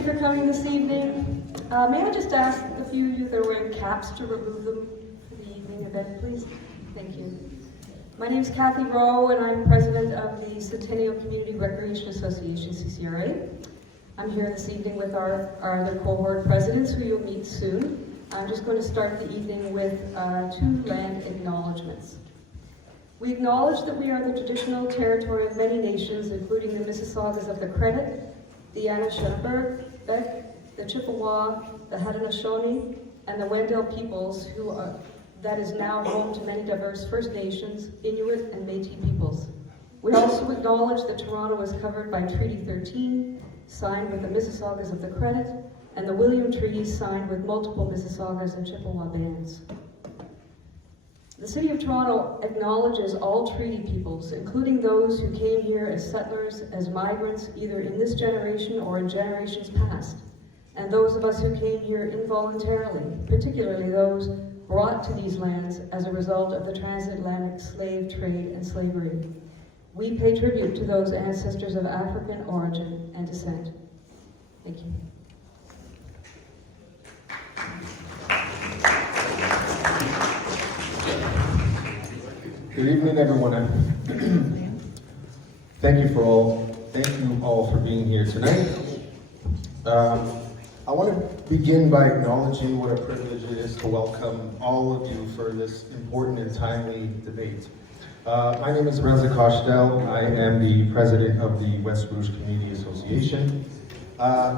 you for coming this evening. May I just ask the few of you that are wearing caps to remove them for the evening event, please? Thank you. My name is Kathy Rowe, and I'm president of the Centennial Community Recreation Association, CCRA. I'm here this evening with our other cohort presidents, who you'll meet soon. I'm just going to start the evening with 2 land acknowledgements. We acknowledge that we are the traditional territory of many nations, including the Mississaugas of the Credit, the Anandasangaree, the Chippewa, the Haudenosaunee, and the Wendell peoples, that is now home to many diverse First Nations, Inuit, and Métis peoples. We also acknowledge that Toronto is covered by Treaty 13, signed with the Mississaugas of the Credit, and the William Treaty, signed with multiple Mississaugas and Chippewa bands. The City of Toronto acknowledges all treaty peoples, including those who came here as settlers, as migrants, either in this generation or in generations past, and those of us who came here involuntarily, particularly those brought to these lands as a result of the transatlantic slave trade and slavery. We pay tribute to those ancestors of African origin and descent. Thank you. Good evening, everyone. Thank you all for being here tonight. I want to begin by acknowledging what a privilege it is to welcome all of you for this important and timely debate. My name is Reza Kostel. I am the president of the West Rouge Community Association.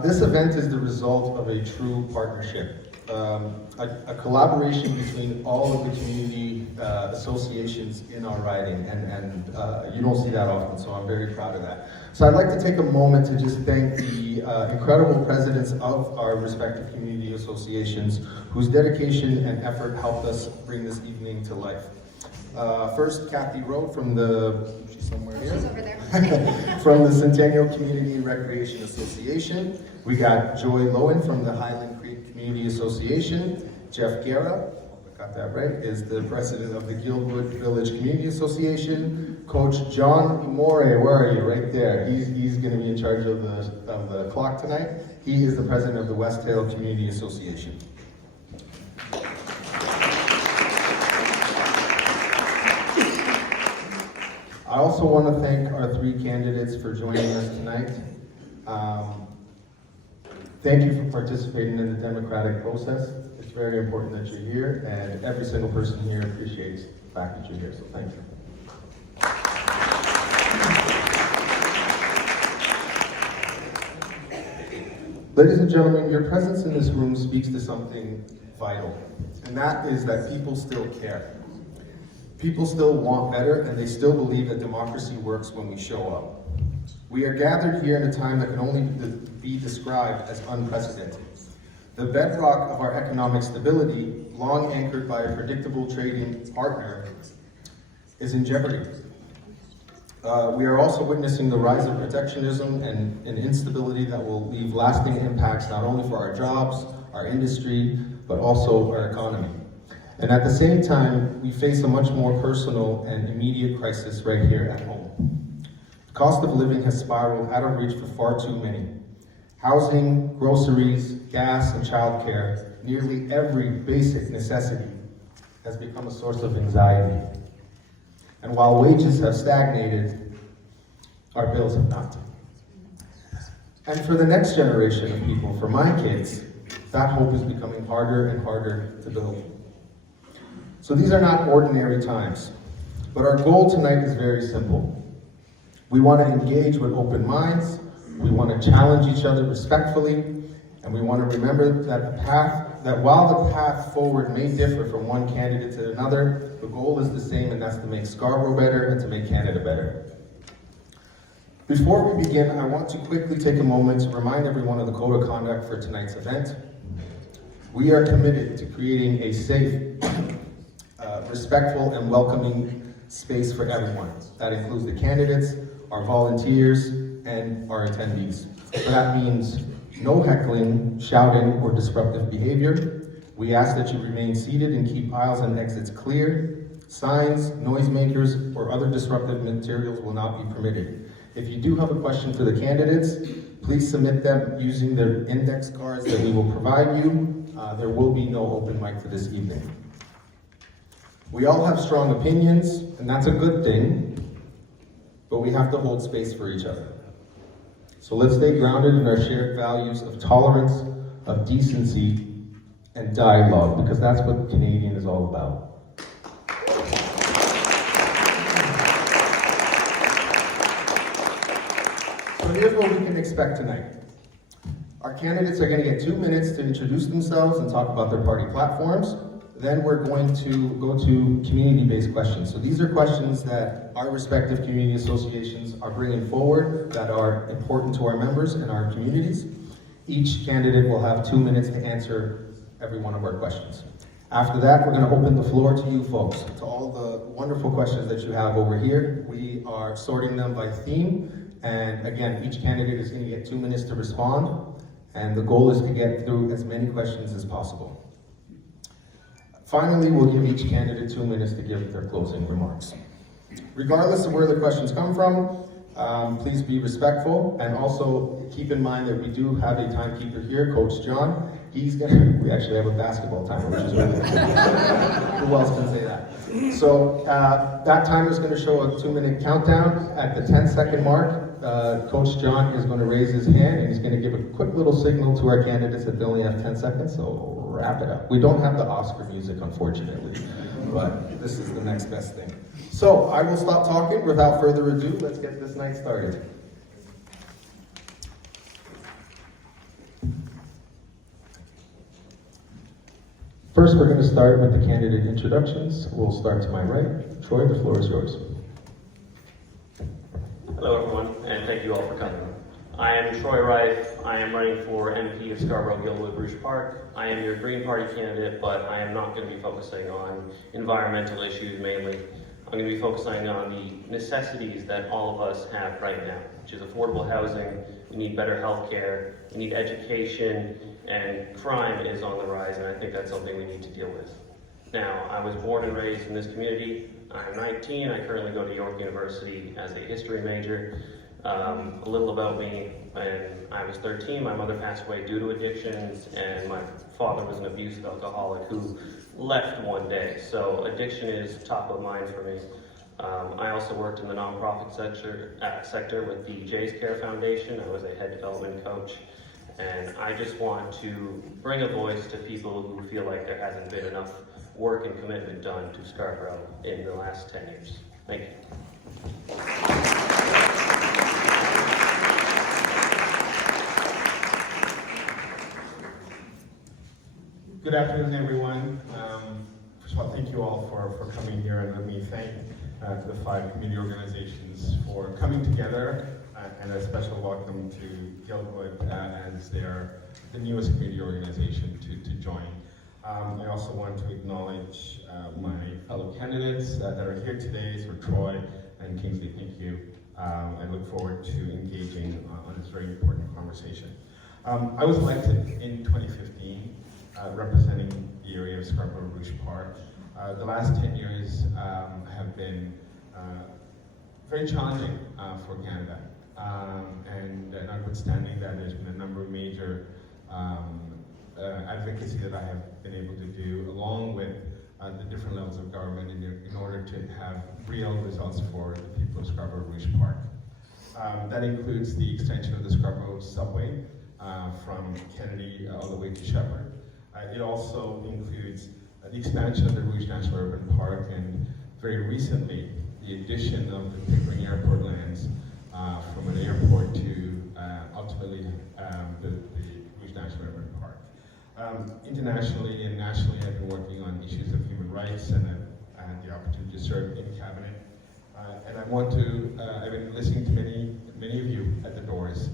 This event is the result of a true partnership, a collaboration between all of the community associations in our riding, and you don't see that often, so I'm very proud of that. So I'd like to take a moment to just thank the incredible presidents of our respective community associations, whose dedication and effort helped us bring this evening to life. First, Kathy Rowe from she's somewhere here. She's over there. From the Centennial Community Recreation Association. We got Joy Lowen from the Highland Community Association. Jeff Guerra, I got that right, is the president of the Guildwood Village Community Association. Coach John Imore, where are you? Right there. He's going to be in charge of the clock tonight. He is the president of the West Hill Community Association. I also want to thank our 3 candidates for joining us tonight. Thank you for participating in the democratic process. It's very important that you're here, and every single person here appreciates the fact that you're here, so thank you. Ladies and gentlemen, your presence in this room speaks to something vital, and that is that people still care. People still want better, and they still believe that democracy works when we show up. We are gathered here in a time that can only be described as unprecedented. The bedrock of our economic stability, long anchored by a predictable trading partner, is in jeopardy. We are also witnessing the rise of protectionism and instability that will leave lasting impacts not only for our jobs, our industry, but also our economy. And at the same time, we face a much more personal and immediate crisis right here at home. The cost of living has spiraled out of reach for far too many. Housing, groceries, gas, and childcare, nearly every basic necessity has become a source of anxiety. And while wages have stagnated, our bills have not. And for the next generation of people, for my kids, that hope is becoming harder and harder to build. So these are not ordinary times, but our goal tonight is very simple. We want to engage with open minds, we want to challenge each other respectfully, and we want to remember that while the path forward may differ from one candidate to another, the goal is the same, and that's to make Scarborough better and to make Canada better. Before we begin, I want to quickly take a moment to remind everyone of the code of conduct for tonight's event. We are committed to creating a safe, respectful, and welcoming space for everyone. That includes the candidates, our volunteers, and our attendees. So that means no heckling, shouting, or disruptive behavior. We ask that you remain seated and keep aisles and exits clear. Signs, noisemakers, or other disruptive materials will not be permitted. If you do have a question for the candidates, please submit them using their index cards that we will provide you. There will be no open mic for this evening. We all have strong opinions, and that's a good thing, but we have to hold space for each other. So let's stay grounded in our shared values of tolerance, of decency, and dialogue, because that's what Canadian is all about. So here's what we can expect tonight. Our candidates are going to get 2 minutes to introduce themselves and talk about their party platforms. Then we're going to go to community-based questions. So these are questions that our respective community associations are bringing forward that are important to our members and our communities. Each candidate will have 2 minutes to answer every one of our questions. After that, we're going to open the floor to you folks, to all the wonderful questions that you have over here. We are sorting them by theme, and again, each candidate is going to get 2 minutes to respond, and the goal is to get through as many questions as possible. Finally, we'll give each candidate 2 minutes to give their closing remarks. Regardless of where the questions come from, please be respectful, and also keep in mind that we do have a timekeeper here, Coach John. We actually have a basketball timer, which is really good. Who else can say that? So that timer is going to show a 2-minute countdown. At the 10-second mark, Coach John is going to raise his hand, and he's going to give a quick little signal to our candidates that they only have 10 seconds, so wrap it up. We don't have the Oscar music, unfortunately, but this is the next best thing. So I will stop talking. Without further ado, let's get this night started. First, we're going to start with the candidate introductions. We'll start to my right. Troy, the floor is yours. Hello everyone, and thank you all for coming. I am Troy Rife. I am running for MP of Scarborough-Guildwood-Rouge Park. I am your Green Party candidate, but I am not going to be focusing on environmental issues mainly. I'm going to be focusing on the necessities that all of us have right now, which is affordable housing, we need better health care, we need education, and crime is on the rise, and I think that's something we need to deal with. Now, I was born and raised in this community. I'm 19. I currently go to York University as a history major. A little about me: when I was 13, my mother passed away due to addictions, and my father was an abusive alcoholic who left one day. So addiction is top of mind for me. I also worked in the nonprofit sector with the Jay's Care Foundation. I was a head development coach, and I just want to bring a voice to people who feel like there hasn't been enough work and commitment done to Scarborough in the last 10 years. Thank you. Good afternoon, everyone. First of all, thank you all for coming here, and let me thank the 5 community organizations for coming together, and a special welcome to Guildwood as the newest community organization to join. I also want to acknowledge my fellow candidates that are here today, so Troy and Kingsley, thank you. I look forward to engaging on this very important conversation. I was elected in 2015, representing the area of Scarborough-Rouge Park. The last 10 years have been very challenging for Canada. And notwithstanding that, there's been a number of major advocacy that I have been able to do, along with the different levels of government in order to have real results for the people of Scarborough-Rouge Park. That includes the extension of the Scarborough subway from Kennedy all the way to Shepherd. It also includes the expansion of the Rouge National Urban Park, and very recently the addition of the Pickering Airport lands from an airport to ultimately the Rouge National Urban Park. Internationally and nationally, I've been working on issues of human rights, and I had the opportunity to serve in cabinet. And I want to, I've been listening to many of you at the doors,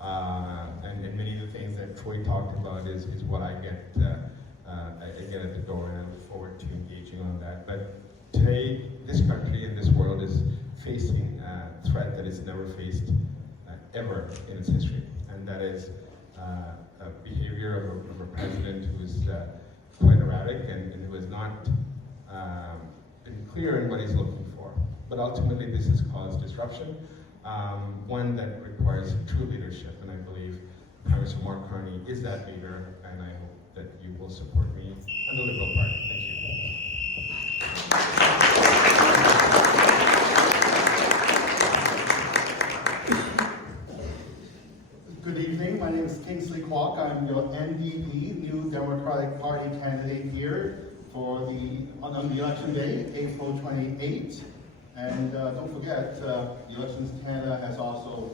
and many of the things that Troy talked about is what I get at the door, and I look forward to engaging on that. But today, this country and this world is facing a threat that it's never faced ever in its history, and that is a behavior of a president who is quite erratic and who has not been clear in what he's looking for. But ultimately, this has caused disruption one that requires true leadership, and I believe Prime Minister Mark Carney is that leader, and I hope that you will support me and the Liberal Party. Thank you. Good evening, my name is Kingsley Kwok. I'm your NDP, New Democratic Party candidate here for on the election day, April 28th. And don't forget, Elections Canada has also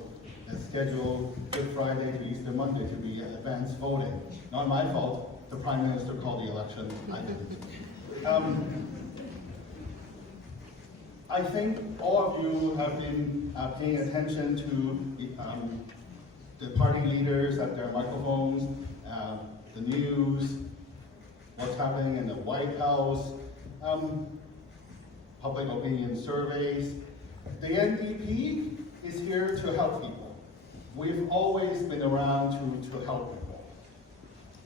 scheduled Good Friday to Easter Monday to be advanced voting. Not my fault, the Prime Minister called the election, I didn't. I think all of you have been paying attention to the party leaders at their microphones, the news, what's happening in the White House, public opinion surveys. The NDP is here to help people. We've always been around to help people.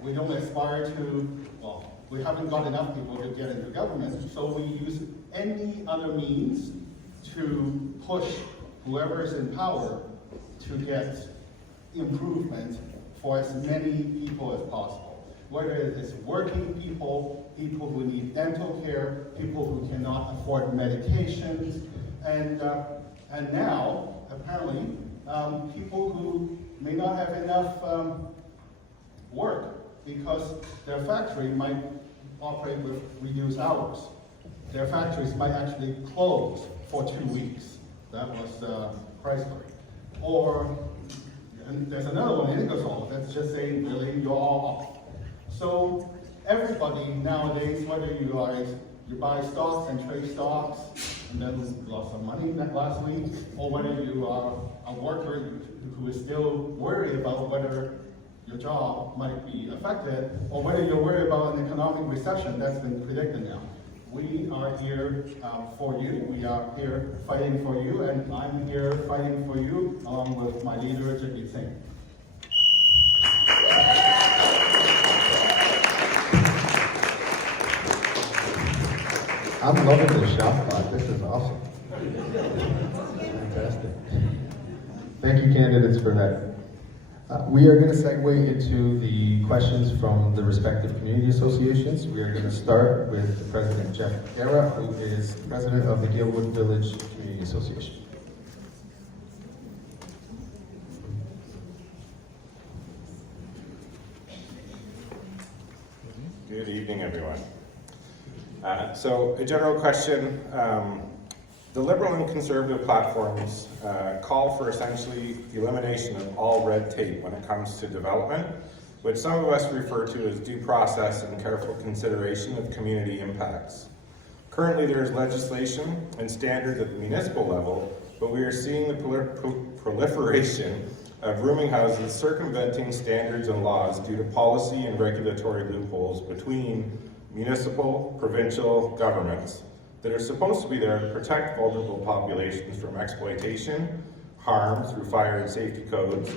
We don't aspire to, well, we haven't got enough people to get into government, so we use any other means to push whoever is in power to get improvement for as many people as possible. Whether it is working people, people who need dental care, people who cannot afford medications, and now, apparently, people who may not have enough work because their factory might operate with reduced hours. Their factories might actually close for 2 weeks. That was Chrysler. Or, and there's another one in Ingersoll that's just saying, really, you're all off. So everybody nowadays, whether you buy stocks and trade stocks and then lost some money last week, or whether you are a worker who is still worried about whether your job might be affected, or whether you're worried about an economic recession that's been predicted now. We are here for you. We are here fighting for you, and I'm here fighting for you along with my leader, Jagmeet Singh. I'm loving this shot clock. This is awesome. Fantastic. Thank you, candidates, for that. We are going to segue into the questions from the respective community associations. We are going to start with President Jeff Guerra, who is president of the Guildwood Village Community Association. Good evening, everyone. So a general question, the Liberal and Conservative platforms call for essentially the elimination of all red tape when it comes to development, which some of us refer to as due process and careful consideration of community impacts. Currently there is legislation and standards at the municipal level, but we are seeing the proliferation of rooming houses circumventing standards and laws due to policy and regulatory loopholes between municipal, provincial governments that are supposed to be there to protect vulnerable populations from exploitation, harm through fire and safety codes,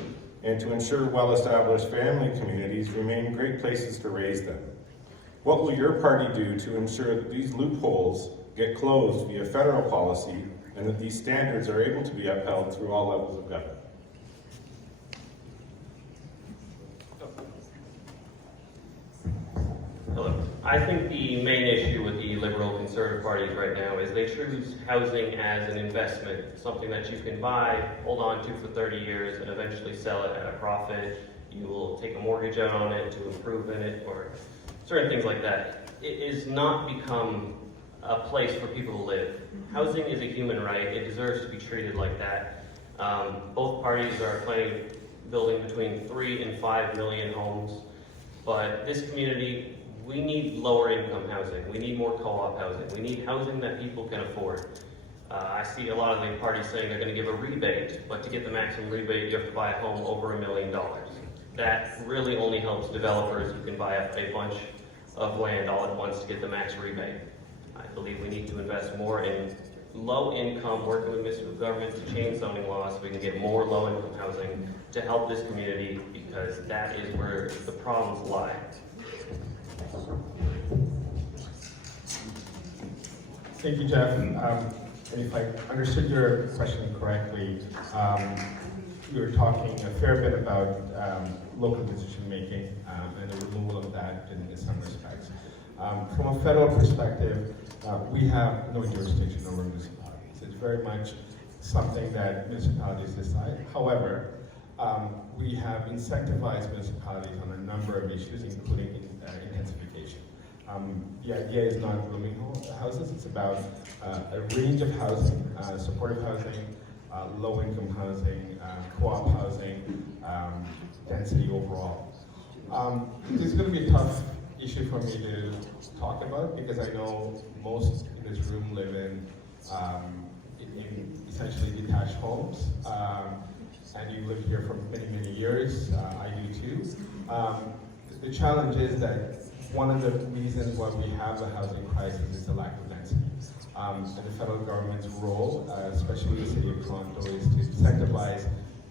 and to ensure well-established family communities remain great places to raise them. What will your party do to ensure that these loopholes get closed via federal policy and that these standards are able to be upheld through all levels of government? Hello. I think the main issue with the Liberal Conservative parties right now is they choose housing as an investment, something that you can buy, hold on to for 30 years, and eventually sell it at a profit. You will take a mortgage out on it to improve in it, or certain things like that. It has not become a place for people to live. Housing is a human right. It deserves to be treated like that. Both parties are planning building between 3 and 5 million homes, but this community, we need lower income housing. We need more co-op housing. We need housing that people can afford. I see a lot of the parties saying they're going to give a rebate, but to get the maximum rebate, you have to buy a home over $1 million. That really only helps developers who can buy a bunch of land all at once to get the max rebate. I believe we need to invest more in low income, working with municipal government to change zoning laws so we can get more low income housing to help this community, because that is where the problems lie. Thank you, Jeff. And if I understood your question correctly, you were talking a fair bit about local decision making and the removal of that in some respects. From a federal perspective, we have no jurisdiction over municipalities. It's very much something that municipalities decide. However, we have incentivized municipalities on a number of issues, including intensification. The idea is not rooming houses, it's about a range of housing, supportive housing, low-income housing, co-op housing, density overall. This is going to be a tough issue for me to talk about because I know most in this room live in essentially detached homes, and you lived here for many, many years. I do too. The challenge is that one of the reasons why we have a housing crisis is the lack of density. And the federal government's role, especially the City of Toronto, is to incentivize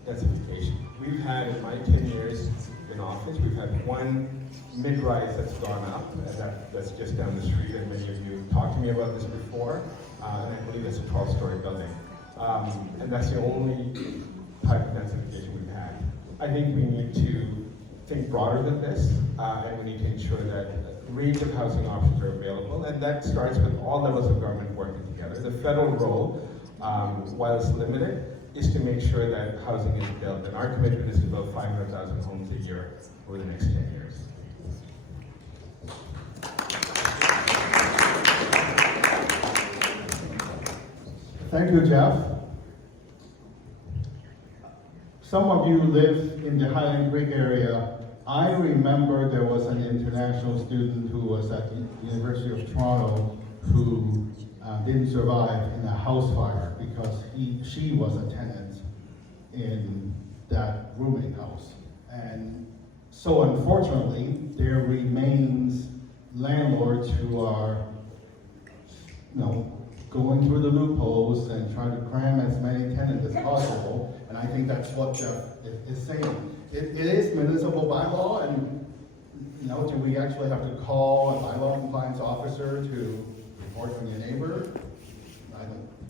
densification. We've had, in my 10 years in office, we've had one mid-rise that's gone up, and that's just down the street, and many of you talked to me about this before, and I believe it's a 12-story building. And that's the only type of densification we've had. I think we need to think broader than this, and we need to ensure that a range of housing options are available, and that starts with all levels of government working together. The federal role, while it's limited, is to make sure that housing is built, and our commitment is to build 500,000 homes a year over the next 10 years. Thank you, Jeff. Some of you live in the Highland Creek area. I remember there was an international student who was at the University of Toronto who didn't survive in a house fire because she was a tenant in that rooming house. And so unfortunately, there remains landlords who are, going through the loopholes and trying to cram as many tenants as possible. And I think that's what Jeff is saying. It is municipal bylaw, and do we actually have to call a bylaw compliance officer to report on your neighbor?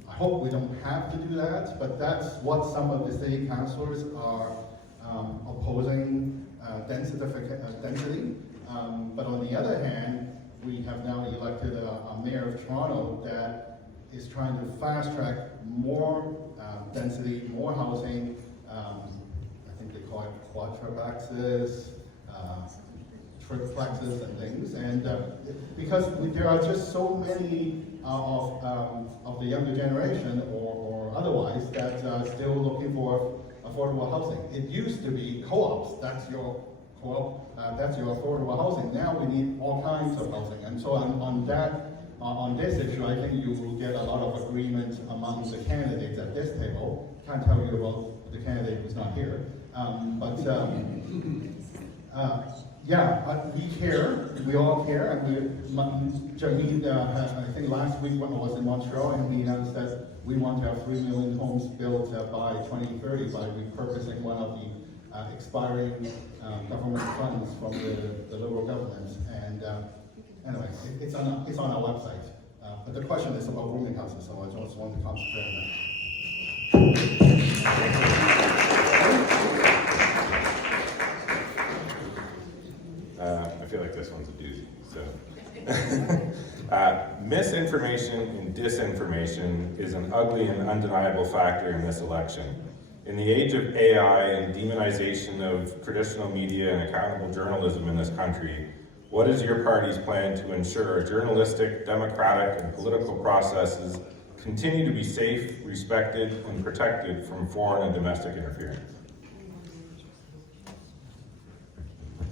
I hope we don't have to do that, but that's what some of the city councilors are opposing density. But on the other hand, we have now elected a mayor of Toronto that is trying to fast track more density, more housing. I think they call it quadruplexes, triplexes and things. And because there are just so many of the younger generation or otherwise that are still looking for affordable housing. It used to be co-ops, that's your co-op, that's your affordable housing. Now we need all kinds of housing. And so on this issue, I think you will get a lot of agreement among the candidates at this table. Can't tell you about the candidate who's not here. We care, we all care, and Jamid, I think last week when I was in Montreal, and we announced that we want to have 3 million homes built by 2030 by repurposing one of the expiring government funds from the Liberal government. And anyway, it's on our website. But the question is about rooming houses, so I just want to concentrate on that. I feel like this one's a doozy. So, misinformation and disinformation is an ugly and undeniable factor in this election. In the age of AI and demonization of traditional media and accountable journalism in this country, what is your party's plan to ensure journalistic, democratic, and political processes continue to be safe, respected, and protected from foreign and domestic interference?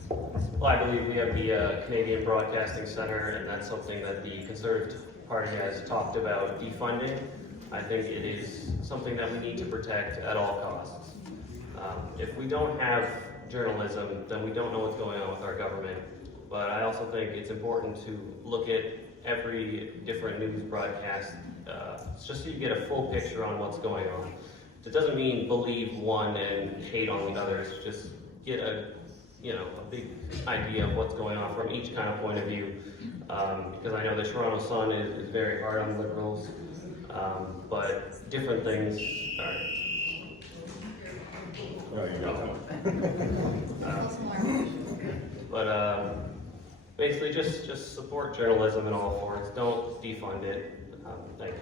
Well, I believe we have the Canadian Broadcasting Centre, and that's something that the Conservative Party has talked about defunding. I think it is something that we need to protect at all costs. If we don't have journalism, then we don't know what's going on with our government. But I also think it's important to look at every different news broadcast, just so you get a full picture on what's going on. It doesn't mean believe one and hate on the others. Just get a big idea of what's going on from each kind of point of view. Because I know the Toronto Sun is very hard on Liberals. but different things are. Oh, you go. But basically, just support journalism in all forms. Don't defund it. Thank you.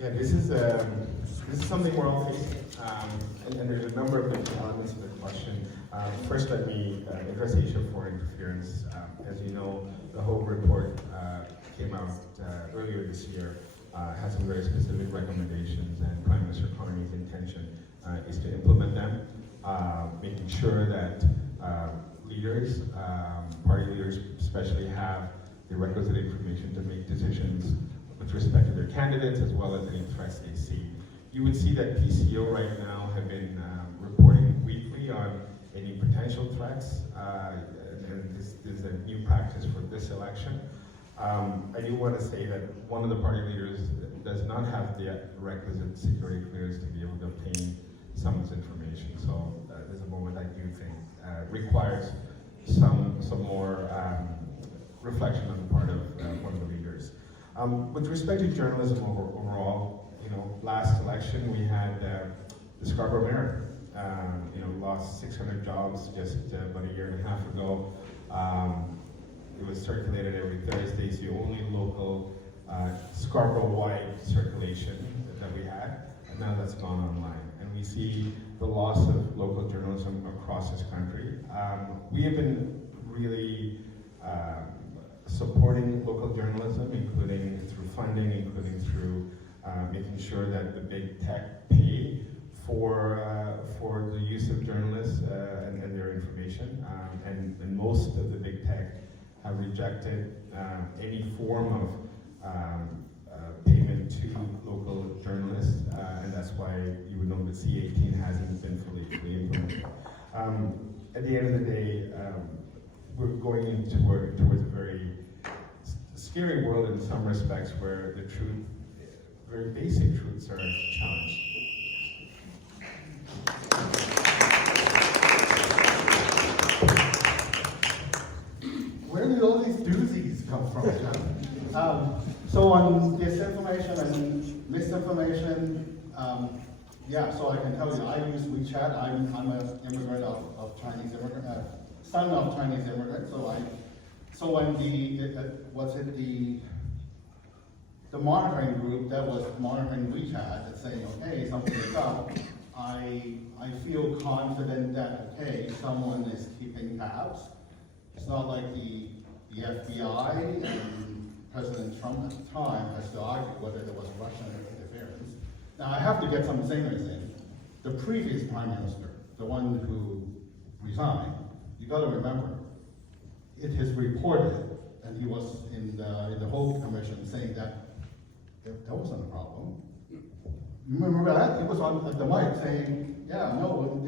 Yeah, this is something we're all facing, and there's a number of different elements of the question. First, let me address the issue of foreign interference. As you know, the whole report came out earlier this year, has some very specific recommendations, and Prime Minister Carney's intention is to implement them, making sure that leaders, party leaders especially, have the requisite information to make decisions with respect to their candidates as well as any threats they see. You would see that PCO right now have been reporting weekly on any potential threats, and this is a new practice for this election. I do want to say that one of the party leaders does not have the requisite security clearance to be able to obtain some of this information. So there's a moment I do think requires some more reflection on the part of one of the leaders. With respect to journalism overall, you know, last election we had the Scarborough Mirror, lost 600 jobs just about a year and a half ago. It was circulated every Thursday. It's the only local Scarborough-wide circulation that we had, and now that's gone online. And we see the loss of local journalism across this country. We have been really supporting local journalism, including through funding, including through making sure that the big tech pay for the use of journalists and their information. And most of the big tech have rejected any form of payment to local journalists, and that's why you would know that C18 hasn't been fully implemented. At the end of the day, we're going towards a very scary world in some respects where the truth, very basic truths, are challenged. Where did all these doozies come from, John? So on disinformation and misinformation, yeah, so I can tell you, I use WeChat. I'm an immigrant of Chinese immigrant, son of Chinese immigrant. So when the monitoring group that was monitoring WeChat and saying, okay, something is up, I feel confident that, okay, someone is keeping tabs. It's not like the FBI and President Trump at the time has to argue whether there was Russian interference. Now, I have to get some singers in. The previous Prime Minister, the one who resigned, you got to remember, it is reported, and he was in the whole commission saying that there wasn't a problem. You remember that? He was on the mic saying, yeah, no,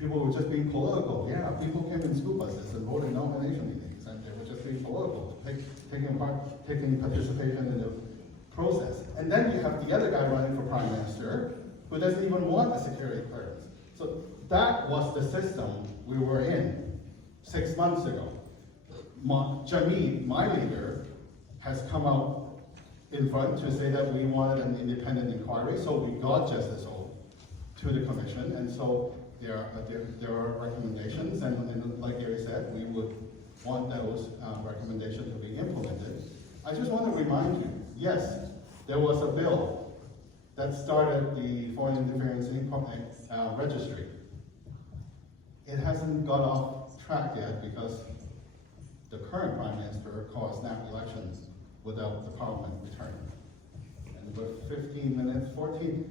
people were just being political. Yeah, people came in school buses and voted nomination meetings, and they were just being political, taking participation in the process. And then you have the other guy running for Prime Minister who doesn't even want a security clearance. So that was the system we were in 6 months ago. Jamid, my leader, has come out in front to say that we wanted an independent inquiry, so we got Justice O to the commission, and so there are recommendations, and like Gary said, we would want those recommendations to be implemented. I just want to remind you, yes, there was a bill that started the Foreign Interference Registry. It hasn't got off track yet because the current Prime Minister called snap elections without the Parliament returning. And with 15 minutes, 14,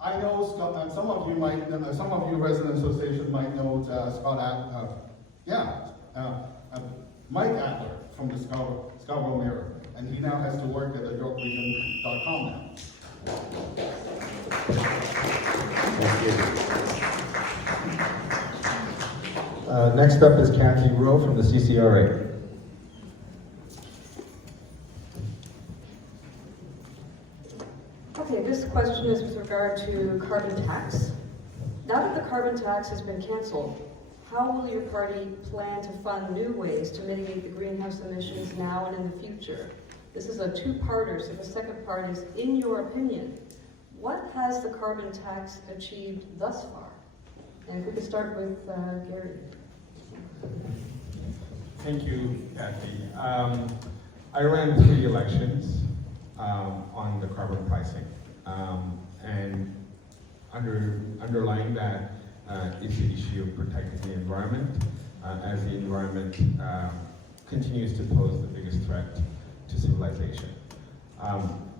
I know Scott, some of you might know, some of you resident associations might know Mike Adler from the Scarborough Mirror, and he now has to work at the yorkregion.com now. Next up is Kathy Rowe from the CCRA. Okay, this question is with regard to carbon tax. Now that the carbon tax has been canceled, how will your party plan to fund new ways to mitigate the greenhouse emissions now and in the future? This is a two-parter, so the second part is, in your opinion, what has the carbon tax achieved thus far? And if we could start with Gary. Thank you, Kathy. I ran 3 elections on the carbon pricing, and underlying that is the issue of protecting the environment, as the environment continues to pose the biggest threat to civilization.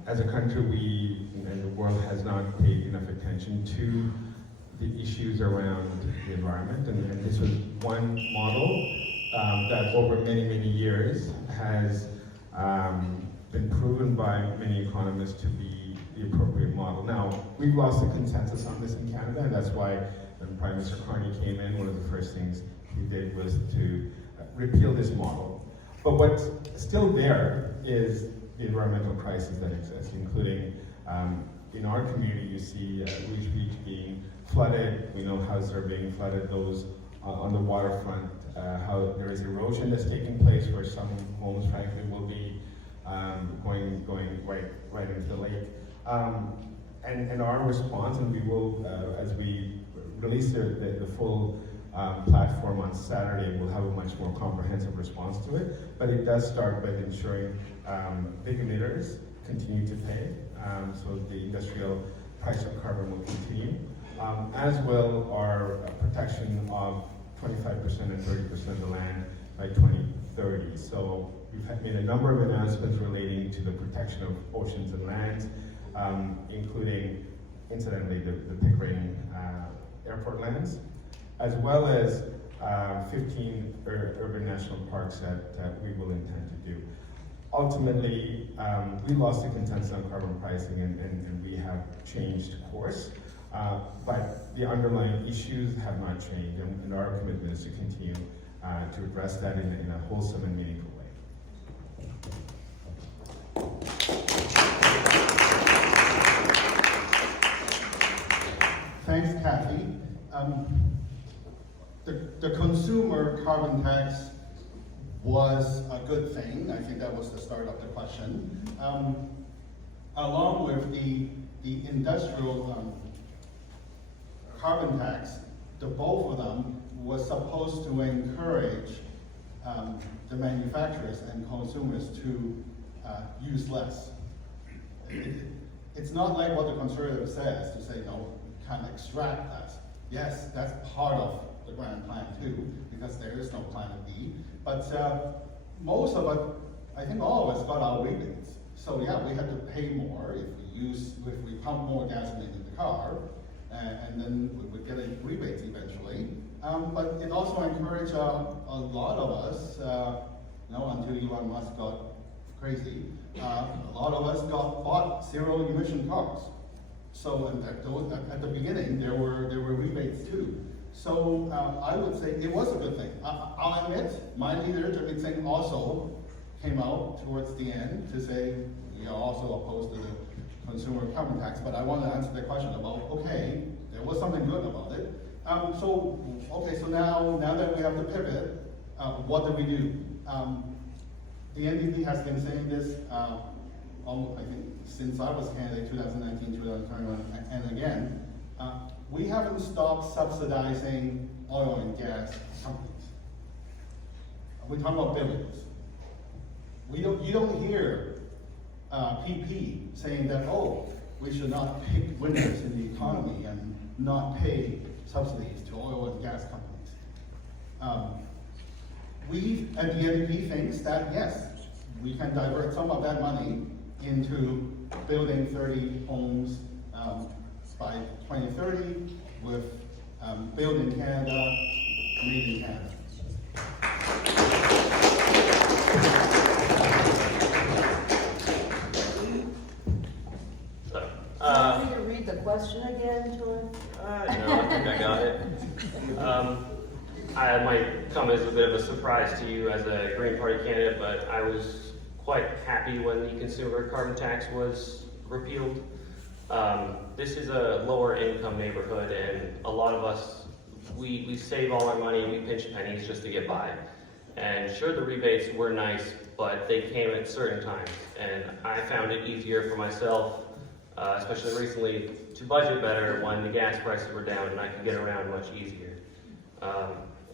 As a country, we and the world has not paid enough attention to the issues around the environment, and this was one model that over many, many years has been proven by many economists to be the appropriate model. Now, we've lost the consensus on this in Canada, and that's why when Prime Minister Carney came in, one of the first things he did was to repeal this model. But what's still there is the environmental crises that exist, including in our community, you see Rouge Beach being flooded. We know houses are being flooded, those on the waterfront, how there is erosion that's taking place where some homes, frankly, will be going right into the lake. And our response, and we will, as we release the full platform on Saturday, we'll have a much more comprehensive response to it. But it does start with ensuring big emitters continue to pay, so the industrial price of carbon will continue, as will our protection of 25% and 30% of the land by 2030. So we've made a number of announcements relating to the protection of oceans and lands, including, incidentally, the Pickering airport lands, as well as 15 urban national parks that we will intend to do. Ultimately, we lost the consensus on carbon pricing and we have changed course, but the underlying issues have not changed, and our commitment is to continue to address that in a wholesome and meaningful way. Thanks, Kathy. The consumer carbon tax was a good thing. I think that was the start of the question. Along with the industrial carbon tax, the both of them was supposed to encourage the manufacturers and consumers to use less. It's not like what the conservative says, to say, no, can't extract less. Yes, that's part of the grand plan too, because there is no plan B. But most of it, I think all of us got our rebates. So yeah, we had to pay more if we pump more gasoline in the car, and then we would get rebates eventually. But it also encouraged a lot of us, until Elon Musk got crazy, a lot of us bought zero emission cars. So at the beginning, there were rebates too. So I would say it was a good thing. I'll admit, my leader, Jagmeet Singh, also came out towards the end to say we are also opposed to the consumer carbon tax. But I want to answer the question about, okay, there was something good about it. So now that we have to pivot, what do we do? The NDP has been saying this, I think, since I was candidate 2019, 2021, and again, we haven't stopped subsidizing oil and gas companies. We're talking about billions. You don't hear PP saying that, oh, we should not pick winners in the economy and not pay subsidies to oil and gas companies. We at the NDP thinks that, yes, we can divert some of that money into building 30 homes by 2030 with Build in Canada, Made in Canada. Want me to read the question again, Troy? No, I think I got it. I might come as a bit of a surprise to you as a Green Party candidate, but I was quite happy when the consumer carbon tax was repealed. This is a lower income neighborhood, and a lot of us, we save all our money and we pinch pennies just to get by. And sure, the rebates were nice, but they came at certain times. And I found it easier for myself, especially recently, to budget better when the gas prices were down and I could get around much easier.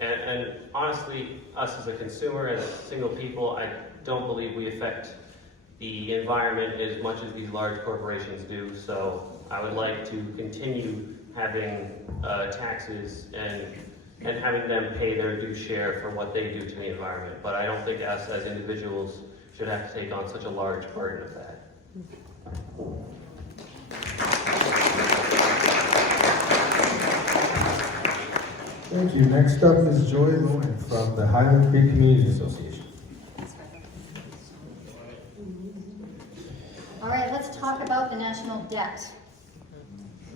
And honestly, us as a consumer, as single people, I don't believe we affect the environment as much as these large corporations do. So I would like to continue having taxes and having them pay their due share for what they do to the environment. But I don't think us as individuals should have to take on such a large burden of that. Thank you. Next up is Joy Lowen from the Highland Free Community Association. All right, let's talk about the national debt.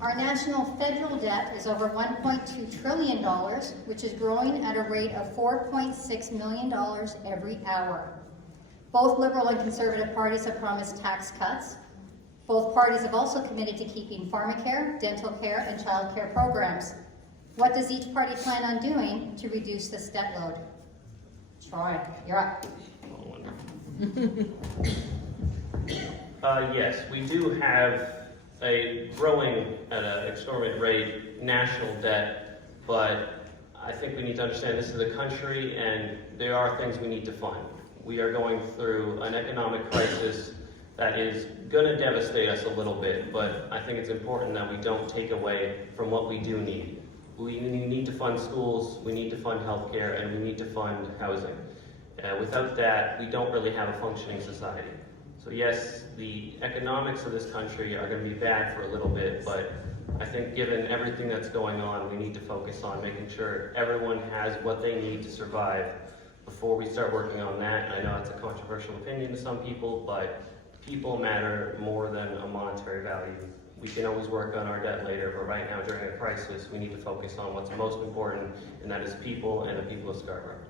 Our national federal debt is over $1.2 trillion, which is growing at a rate of $4.6 million every hour. Both Liberal and Conservative parties have promised tax cuts. Both parties have also committed to keeping pharmacare, dental care, and child care programs. What does each party plan on doing to reduce this debt load? Troy, you're up. Yes, we do have a growing at an exorbitant rate national debt, but I think we need to understand this is a country and there are things we need to fund. We are going through an economic crisis that is going to devastate us a little bit, but I think it's important that we don't take away from what we do need. We need to fund schools, we need to fund healthcare, and we need to fund housing. Without that, we don't really have a functioning society. So yes, the economics of this country are going to be bad for a little bit, but I think given everything that's going on, we need to focus on making sure everyone has what they need to survive before we start working on that. And I know it's a controversial opinion to some people, but people matter more than a monetary value. We can always work on our debt later, but right now during a crisis, we need to focus on what's most important, and that is people and the people of Scarborough.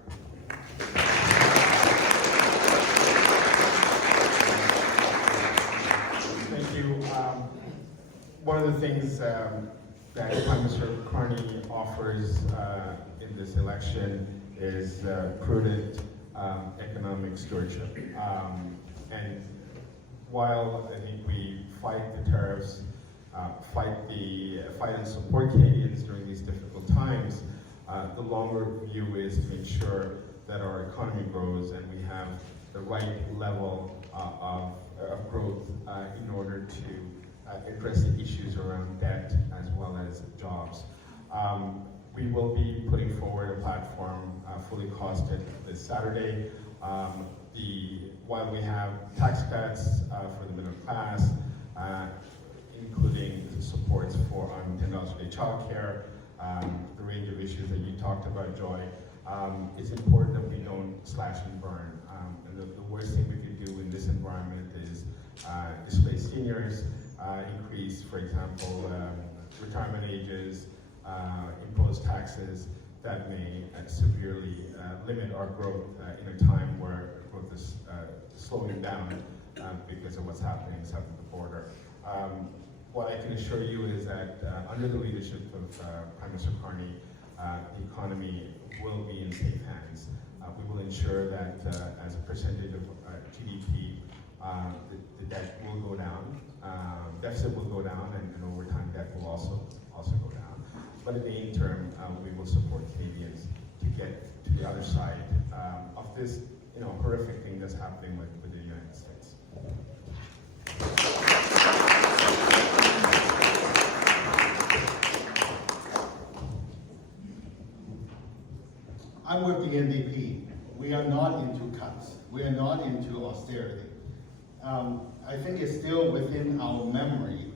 Thank you. One of the things that Prime Minister Carney offers in this election is prudent economic stewardship. And while I think we fight the tariffs, fight and support Canadians during these difficult times, the longer view is to ensure that our economy grows and we have the right level of growth in order to address the issues around debt as well as jobs. We will be putting forward a platform fully costed this Saturday. While we have tax cuts for the middle class, including supports for $10 a day childcare, the range of issues that you talked about, Joy, it's important that we don't slash and burn. And the worst thing we could do in this environment is displace seniors, increase, for example, retirement ages, impose taxes that may severely limit our growth in a time where growth is slowing down because of what's happening south of the border. What I can assure you is that under the leadership of Prime Minister Carney, the economy will be in safe hands. We will ensure that as a percentage of GDP, the debt will go down, deficit will go down, and over time debt will also go down. But in the interim, we will support Canadians to get to the other side of this, horrific thing that's happening with the United States. I'm with the NDP. We are not into cuts. We are not into austerity. I think it's still within our memory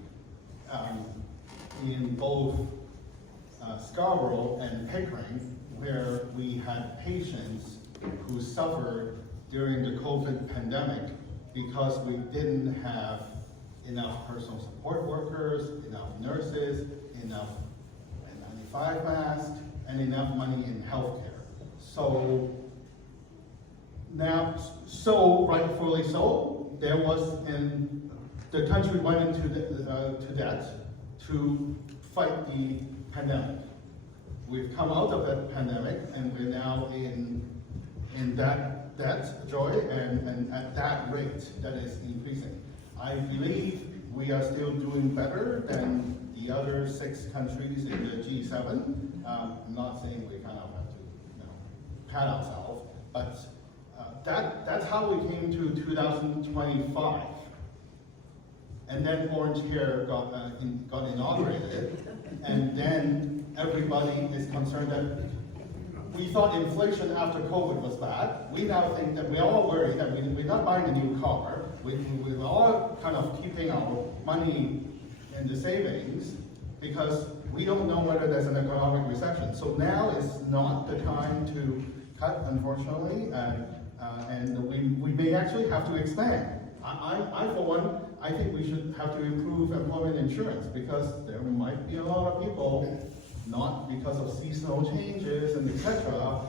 in both Scarborough and Pickering, where we had patients who suffered during the COVID pandemic because we didn't have enough personal support workers, enough nurses, enough N95 masks, and enough money in healthcare. So now, rightfully so, there was the country went into to debt to fight the pandemic. We've come out of that pandemic, and we're now in that debt, Joy, and at that rate that is increasing. I believe we are still doing better than the other 6 countries in the G7. I'm not saying we kind of have to, pat ourselves, but that's how we came to 2025. And then Orange Care got inaugurated, and then everybody is concerned that we thought inflation after COVID was bad. We now think that we're all worried that we're not buying a new car. We're all kind of keeping our money in the savings because we don't know whether there's an economic recession. So now is not the time to cut, unfortunately, and we may actually have to expand. I for one, I think we should have to improve employment insurance because there might be a lot of people, not because of seasonal changes and etc.,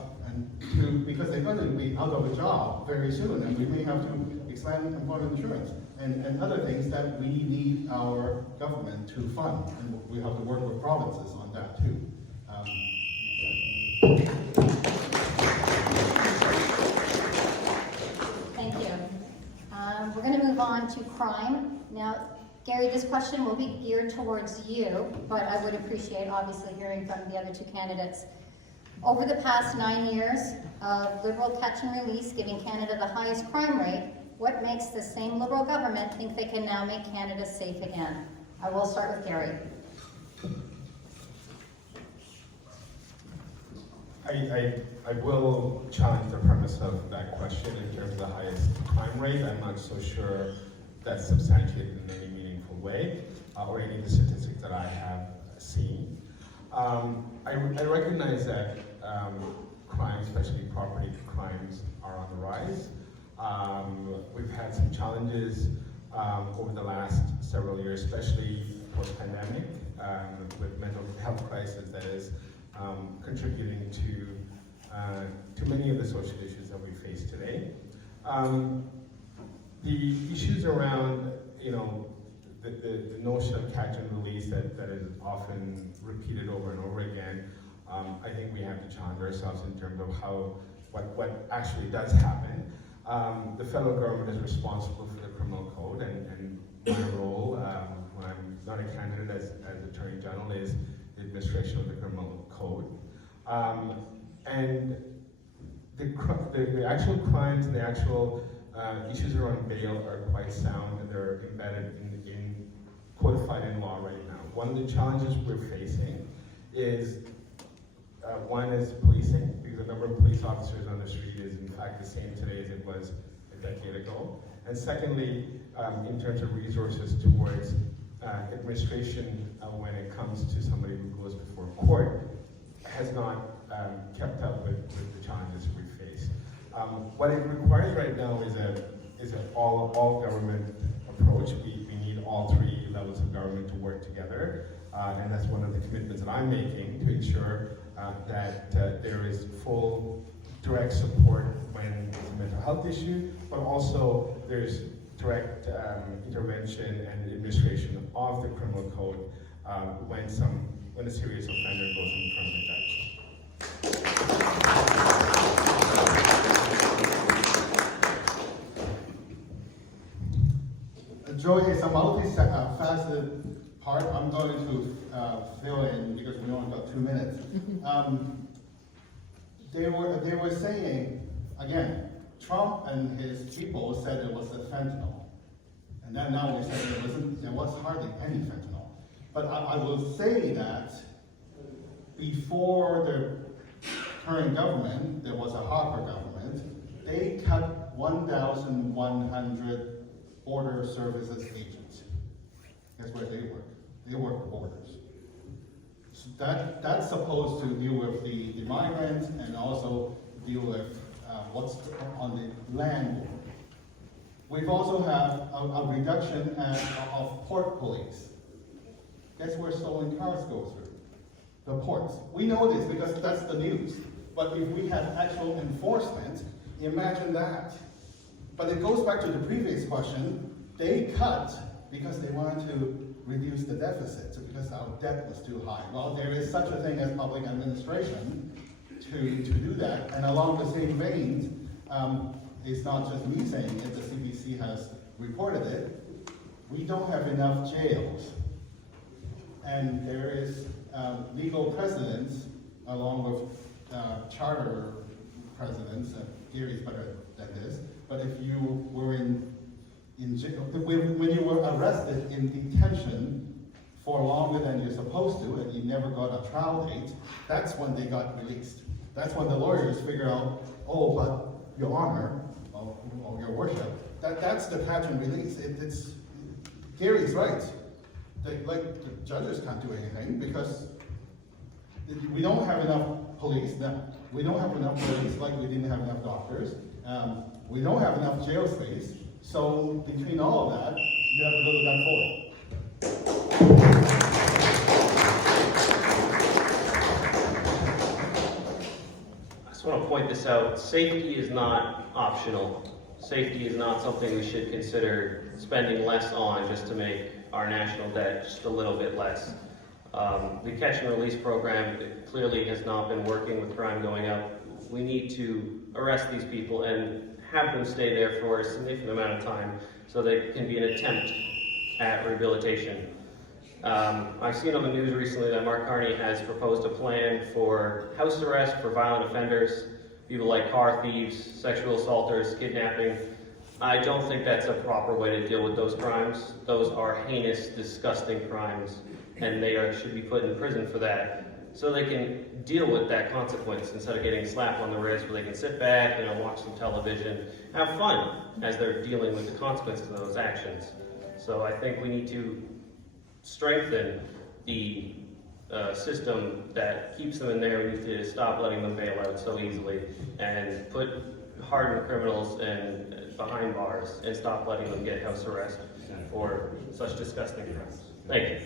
because they're going to be out of a job very soon, and we may have to expand employment insurance and other things that we need our government to fund, and we have to work with provinces on that too. Thank you. We're going to move on to crime. Now, Gary, this question will be geared towards you, but I would appreciate obviously hearing from the other 2 candidates. Over the past 9 years of Liberal catch and release giving Canada the highest crime rate, what makes the same Liberal government think they can now make Canada safe again? I will start with Gary. I will challenge the premise of that question in terms of the highest crime rate. I'm not so sure that's substantiated in any meaningful way, or any of the statistics that I have seen. I recognize that crime, especially property crimes, are on the rise. We've had some challenges over the last several years, especially post-pandemic, with mental health crisis that is contributing to many of the social issues that we face today. The issues around, the notion of catch and release that is often repeated over and over again, I think we have to challenge ourselves in terms of what actually does happen. The federal government is responsible for the criminal code, and my role, when I'm not a candidate as Attorney General, is the administration of the criminal code. And the actual crimes and the actual issues around bail are quite sound, and they're embedded in codified in law right now. One of the challenges we're facing is one is policing, because the number of police officers on the street is in fact the same today as it was a decade ago. And secondly, in terms of resources towards administration when it comes to somebody who goes before court, has not kept up with the challenges we face. What it requires right now is an all government approach. We need all 3 levels of government to work together, and that's one of the commitments that I'm making to ensure that there is full direct support when it's a mental health issue, but also there's direct intervention and administration of the criminal code when a serious offender goes in front of a judge. Joy is a multifaceted part. I'm going to fill in because we only got 2 minutes. They were saying, again, Trump and his people said it was the fentanyl. And then now we said there was hardly any fentanyl. But I will say that before the current government, there was a Harper government, they cut 1,100 border services agents. Guess where they work? They work the borders. So that's supposed to deal with the migrants and also deal with what's on the land border. We've also had a reduction of port police. Guess where stolen cars go through? The ports. We know this because that's the news. But if we had actual enforcement, imagine that. But it goes back to the previous question. They cut because they wanted to reduce the deficit, because our debt was too high. Well, there is such a thing as public administration to do that, and along the same veins, it's not just me saying it, the CBC has reported it, we don't have enough jails. And there is legal precedence along with charter precedence, Gary's better than this, but if you were in jail, when you were arrested in detention for longer than you're supposed to, and you never got a trial date, that's when they got released. That's when the lawyers figure out, oh, but Your Honor, or Your Worship, that's the pattern release. It's Gary's right. The judges can't do anything because we don't have enough police. Now, we don't have enough police like we didn't have enough doctors. We don't have enough jail space. So between all of that, you have to go to gun forward. I just want to point this out. Safety is not optional. Safety is not something we should consider spending less on just to make our national debt just a little bit less. The catch and release program clearly has not been working with crime going up. We need to arrest these people and have them stay there for a significant amount of time so they can be an attempt at rehabilitation. I've seen on the news recently that Mark Carney has proposed a plan for house arrest for violent offenders, people like car thieves, sexual assaulters, kidnapping. I don't think that's a proper way to deal with those crimes. Those are heinous, disgusting crimes, and they should be put in prison for that, so they can deal with that consequence instead of getting slapped on the wrist, where they can sit back, watch some television, have fun as they're dealing with the consequences of those actions. So I think we need to strengthen the system that keeps them in there. We need to stop letting them bail out so easily and put hardened criminals behind bars and stop letting them get house arrest for such disgusting crimes. Thank you.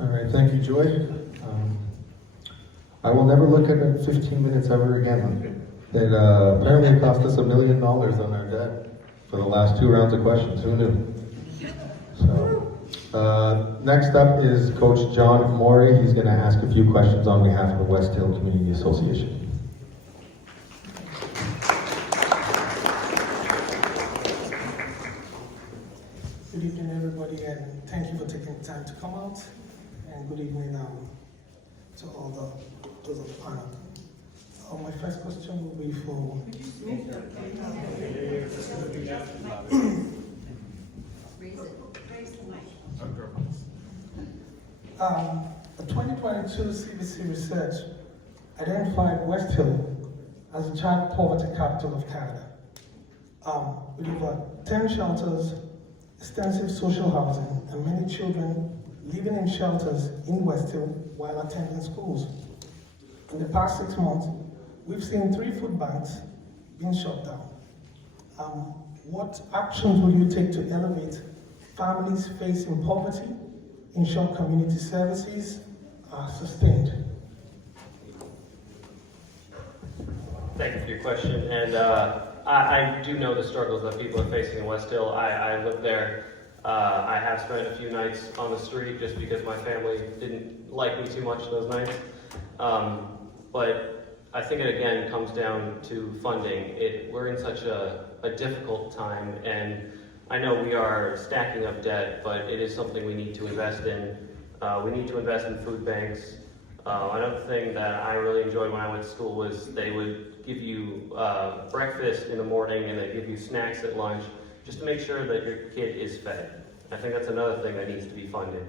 All right, thank you, Joy. I will never look at it 15 minutes ever again. It apparently cost us $1 million on our debt for the last 2 rounds of questions. Who knew? So, next up is Coach John Morey. He's going to ask a few questions on behalf of the West Hill Community Association. Good evening, everybody, and thank you for taking the time to come out. And good evening to all those on the panel. My first question will be for. The 2022 CBC research identified West Hill as the child poverty capital of Canada. With over 10 shelters, extensive social housing, and many children living in shelters in West Hill while attending schools. In the past 6 months, we've seen 3 food banks being shut down. What actions will you take to elevate families facing poverty, ensure community services are sustained? Thank you for your question, and I do know the struggles that people are facing in West Hill. I live there. I have spent a few nights on the street just because my family didn't like me too much those nights. But I think it again comes down to funding. We're in such a difficult time, and I know we are stacking up debt, but it is something we need to invest in. We need to invest in food banks. Another thing that I really enjoyed when I went to school was they would give you breakfast in the morning and they give you snacks at lunch, just to make sure that your kid is fed. I think that's another thing that needs to be funded,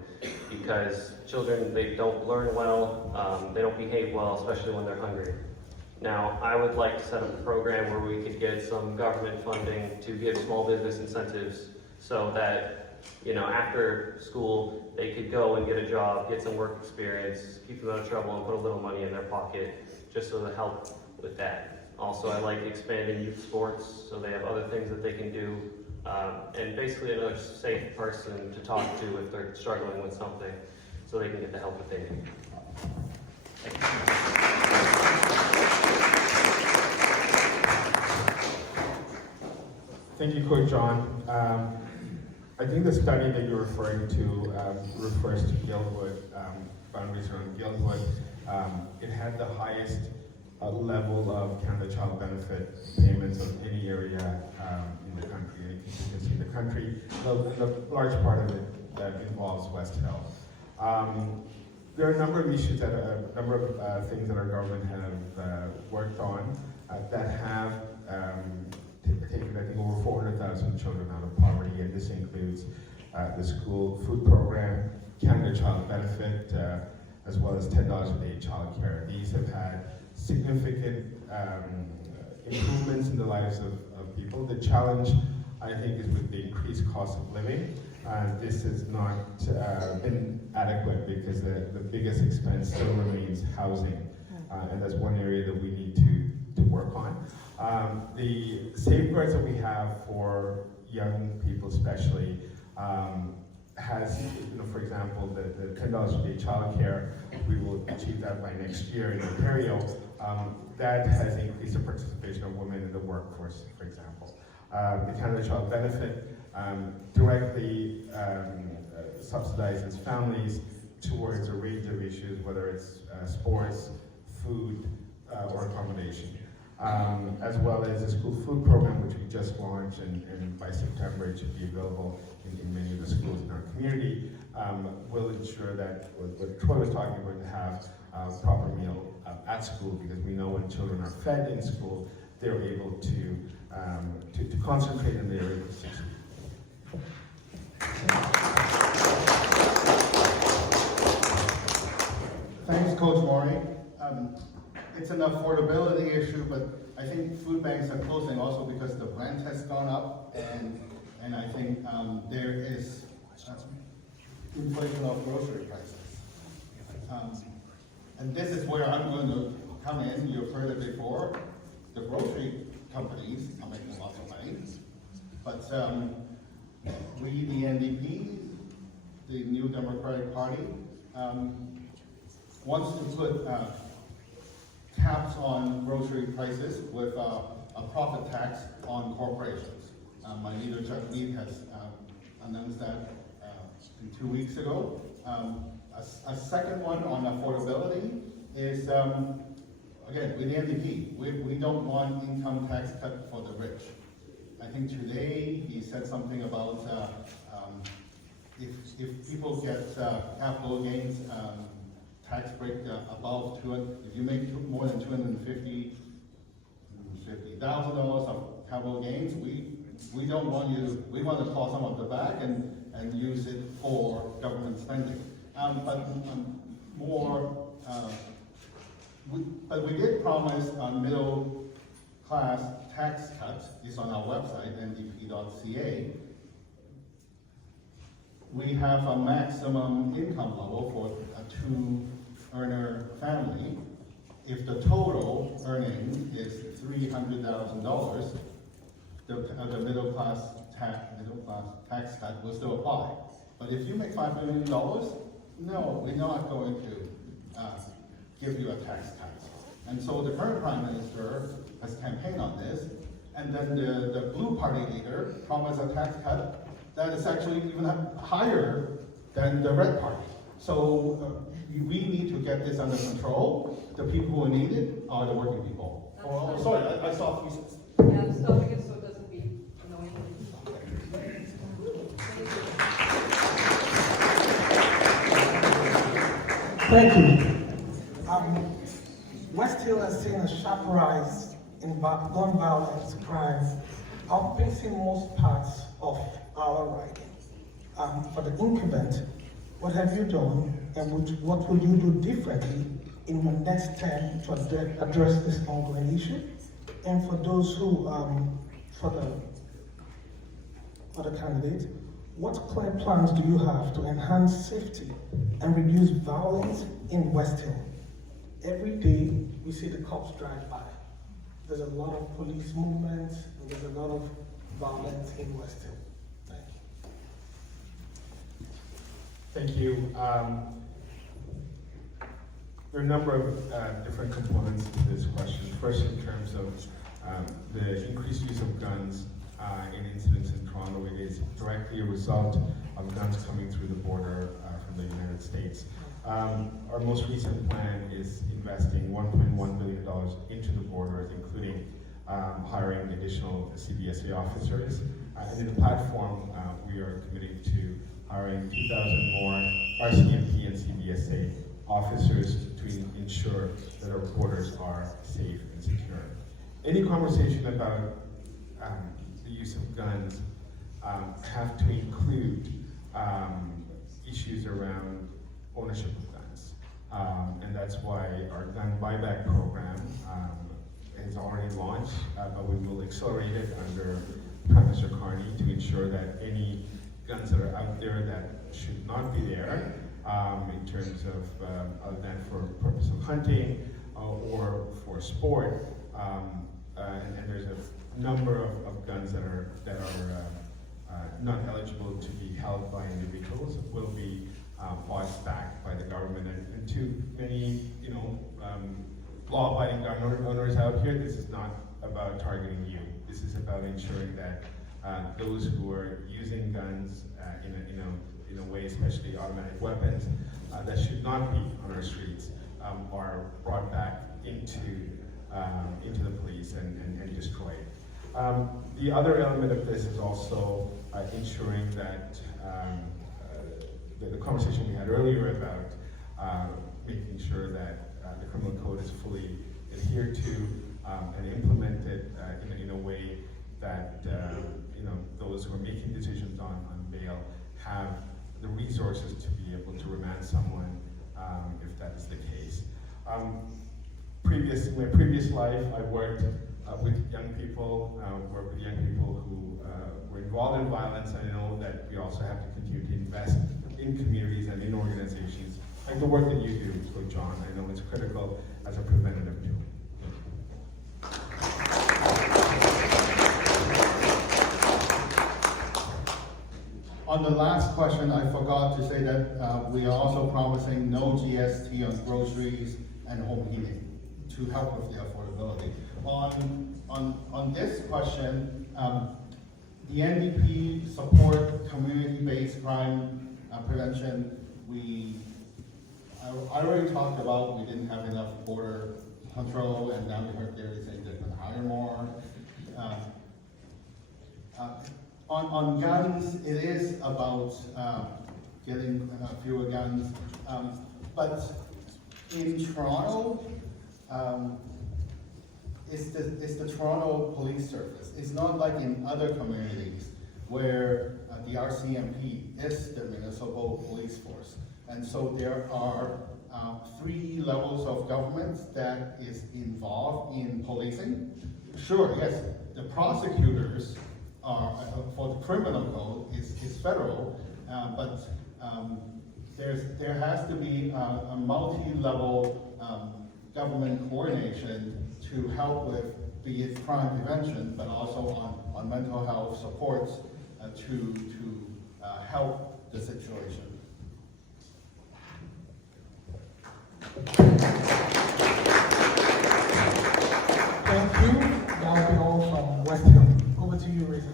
because children, they don't learn well, they don't behave well, especially when they're hungry. Now, I would like to set up a program where we could get some government funding to give small business incentives so that, you know, after school, they could go and get a job, get some work experience, keep them out of trouble, and put a little money in their pocket, just so to help with that. Also, I like expanding youth sports, so they have other things that they can do, and basically another safe person to talk to if they're struggling with something, so they can get the help that they need. Thank you. Thank you, Coach John. I think the study that you're referring to refers to Guildwood, boundaries around Guildwood. It had the highest level of Canada Child Benefit payments of any area in the country. I think you can see the country, the large part of it that involves West Hill. There are a number of issues that a number of things that our government have worked on that have taken, I think, over 400,000 children out of poverty, and this includes the school food program, Canada Child Benefit, as well as $10 a day child care. These have had significant improvements in the lives of people. The challenge, I think, is with the increased cost of living. This has not been adequate because the biggest expense still remains housing, and that's one area that we need to work on. The safeguards that we have for young people especially has, for example, the $10 a day childcare. We will achieve that by next year in Ontario. That has increased the participation of women in the workforce, for example. The Canada Child Benefit directly subsidizes families towards a range of issues, whether it's sports, food, or accommodation. As well as the school food program, which we just launched, and by September it should be available in many of the schools in our community, will ensure that what Troy was talking about, to have a proper meal at school, because we know when children are fed in school, they're able to concentrate and they're able to succeed. Thanks, Coach Maury. It's an affordability issue, but I think food banks are closing also because the rent has gone up, and I think there is inflation of grocery prices. And this is where I'm going to come in. You've heard it before. The grocery companies are making lots of money, but we, the NDP, the New Democratic Party, wants to put caps on grocery prices with a profit tax on corporations. My leader, Chuck Mead, has announced that 2 weeks ago. A second one on affordability is, again, with the NDP, we don't want income tax cut for the rich. I think today he said something about if people get capital gains tax break above if you make more than $250,000 of capital gains, we don't want you. We want to claw some of the back and use it for government spending. But we did promise a middle class tax cut. It's on our website, ndp.ca. We have a maximum income level for a two-earner family. If the total earning is $300,000, the middle class tax cut will still apply. But if you make $5 million, no, we're not going to give you a tax cut. And so the current Prime Minister has campaigned on this, and then the Blue Party leader promised a tax cut that is actually even higher than the Red Party. So we need to get this under control. The people who need it are the working people. Oh, sorry, I saw pieces. Yeah, I'm stopping it so it doesn't be annoying. Thank you. West Hill has seen a sharp rise in gun violence crime, outpacing most parts of our riding. For the incumbent, what have you done, and what will you do differently in your next term to address this ongoing issue? And for those who, for the other candidates, what clear plans do you have to enhance safety and reduce violence in West Hill? Every day we see the cops drive by. There's a lot of police movement and there's a lot of violence in West Hill. Thank you. Thank you. There are a number of different components to this question. First, in terms of the increased use of guns in incidents in Toronto, it is directly a result of guns coming through the border from the United States. Our most recent plan is investing $1.1 billion into the border, including hiring additional CBSA officers. And in the platform, we are committing to hiring 2,000 more RCMP and CBSA officers to ensure that our borders are safe and secure. Any conversation about the use of guns have to include issues around ownership of guns. And that's why our gun buyback program is already launched, but we will accelerate it under Prime Minister Carney to ensure that any guns that are out there that should not be there in terms of other than for purpose of hunting or for sport, and there's a number of guns that are not eligible to be held by individuals will be bought back by the government. And to many, law-abiding gun owners out here, this is not about targeting you. This is about ensuring that those who are using guns in a way, especially automatic weapons, that should not be on our streets, are brought back into the police and destroyed. The other element of this is also ensuring that the conversation we had earlier about making sure that the criminal code is fully adhered to and implemented in a way that those who are making decisions on bail have the resources to be able to remand someone if that is the case. In my previous life, I worked with young people, worked with young people who were involved in violence. I know that we also have to continue to invest in communities and in organizations, like the work that you do, so John. I know it's critical as a preventative tool. On the last question, I forgot to say that we are also promising no GST on groceries and home heating to help with the affordability. On this question, the NDP support community-based crime prevention. I already talked about we didn't have enough border control, and now we heard Gary saying they're going to hire more. On guns, it is about getting fewer guns, but in Toronto, it's the Toronto Police Service. It's not like in other communities where the RCMP is the municipal police force. And so there are 3 levels of government that is involved in policing. Sure, yes, the prosecutors are, for the criminal code is federal, but there has to be a multi-level government coordination to help with, be it crime prevention, but also on mental health supports to help the situation. Thank you. That will be all from West Hill. Over to you, Reza.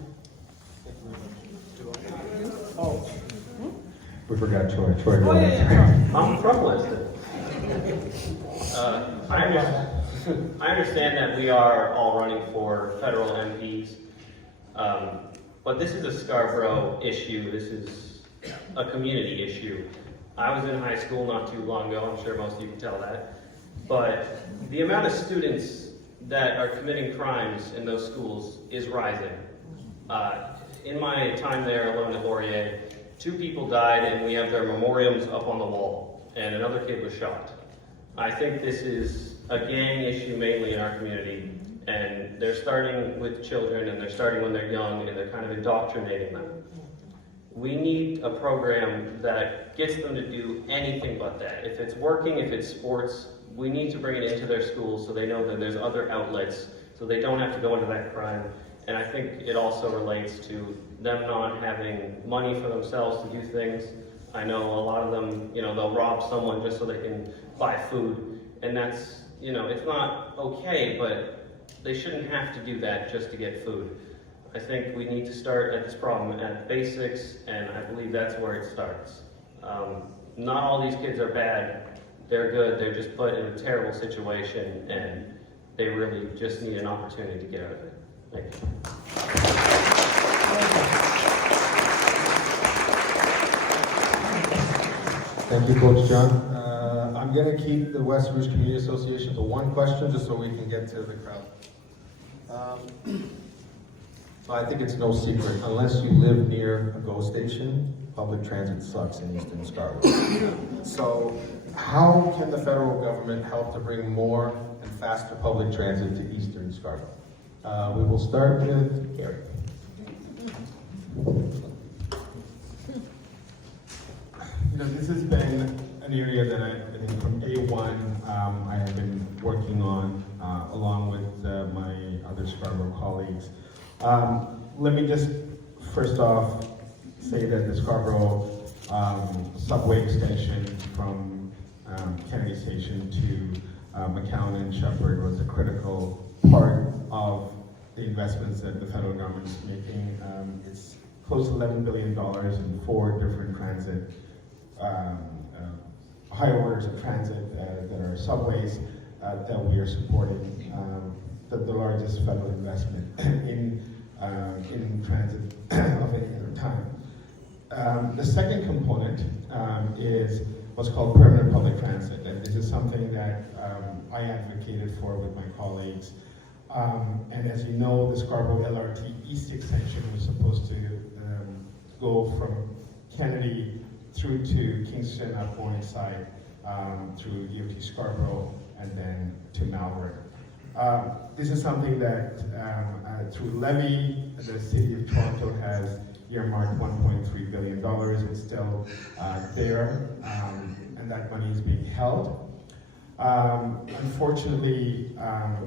Oh. We forgot Troy. Troy, go ahead. I'm from Weston. I understand that we are all running for federal MPs, but this is a Scarborough issue. This is a community issue. I was in high school not too long ago. I'm sure most of you can tell that. But the amount of students that are committing crimes in those schools is rising. In my time there alone at Laurier, 2 people died and we have their memoriams up on the wall, and another kid was shot. I think this is a gang issue mainly in our community, and they're starting with children, and they're starting when they're young, and they're kind of indoctrinating them. We need a program that gets them to do anything but that. If it's working, if it's sports, we need to bring it into their schools so they know that there's other outlets, so they don't have to go into that crime. And I think it also relates to them not having money for themselves to do things. I know a lot of them, they'll rob someone just so they can buy food. And that's, it's not okay, but they shouldn't have to do that just to get food. I think we need to start at this problem at basics, and I believe that's where it starts. Not all these kids are bad. They're good. They're just put in a terrible situation, and they really just need an opportunity to get out of it. Thank you. Thank you, Coach John. I'm going to keep the West Rouge Community Association to one question just so we can get to the crowd. So I think it's no secret, unless you live near a GO station, public transit sucks in Eastern Scarborough. So how can the federal government help to bring more and faster public transit to Eastern Scarborough? We will start with Gary. This has been an area that I think from day one I have been working on along with my other Scarborough colleagues. Let me just first off say that the Scarborough subway extension from Kennedy Station to McCown and Shepherd was a critical part of the investments that the federal government is making. It's close to $11 billion in 4 different transit high orders of transit that are subways that we are supporting. The largest federal investment in transit of any other time. The second component is what's called permanent public transit, and this is something that I advocated for with my colleagues. And as you know, the Scarborough LRT East extension was supposed to go from Kennedy through to Kingston up Morningside, through DOT Scarborough, and then to Malvern. This is something that through levy, the City of Toronto has earmarked $1.3 billion. It's still there, and that money is being held. Unfortunately,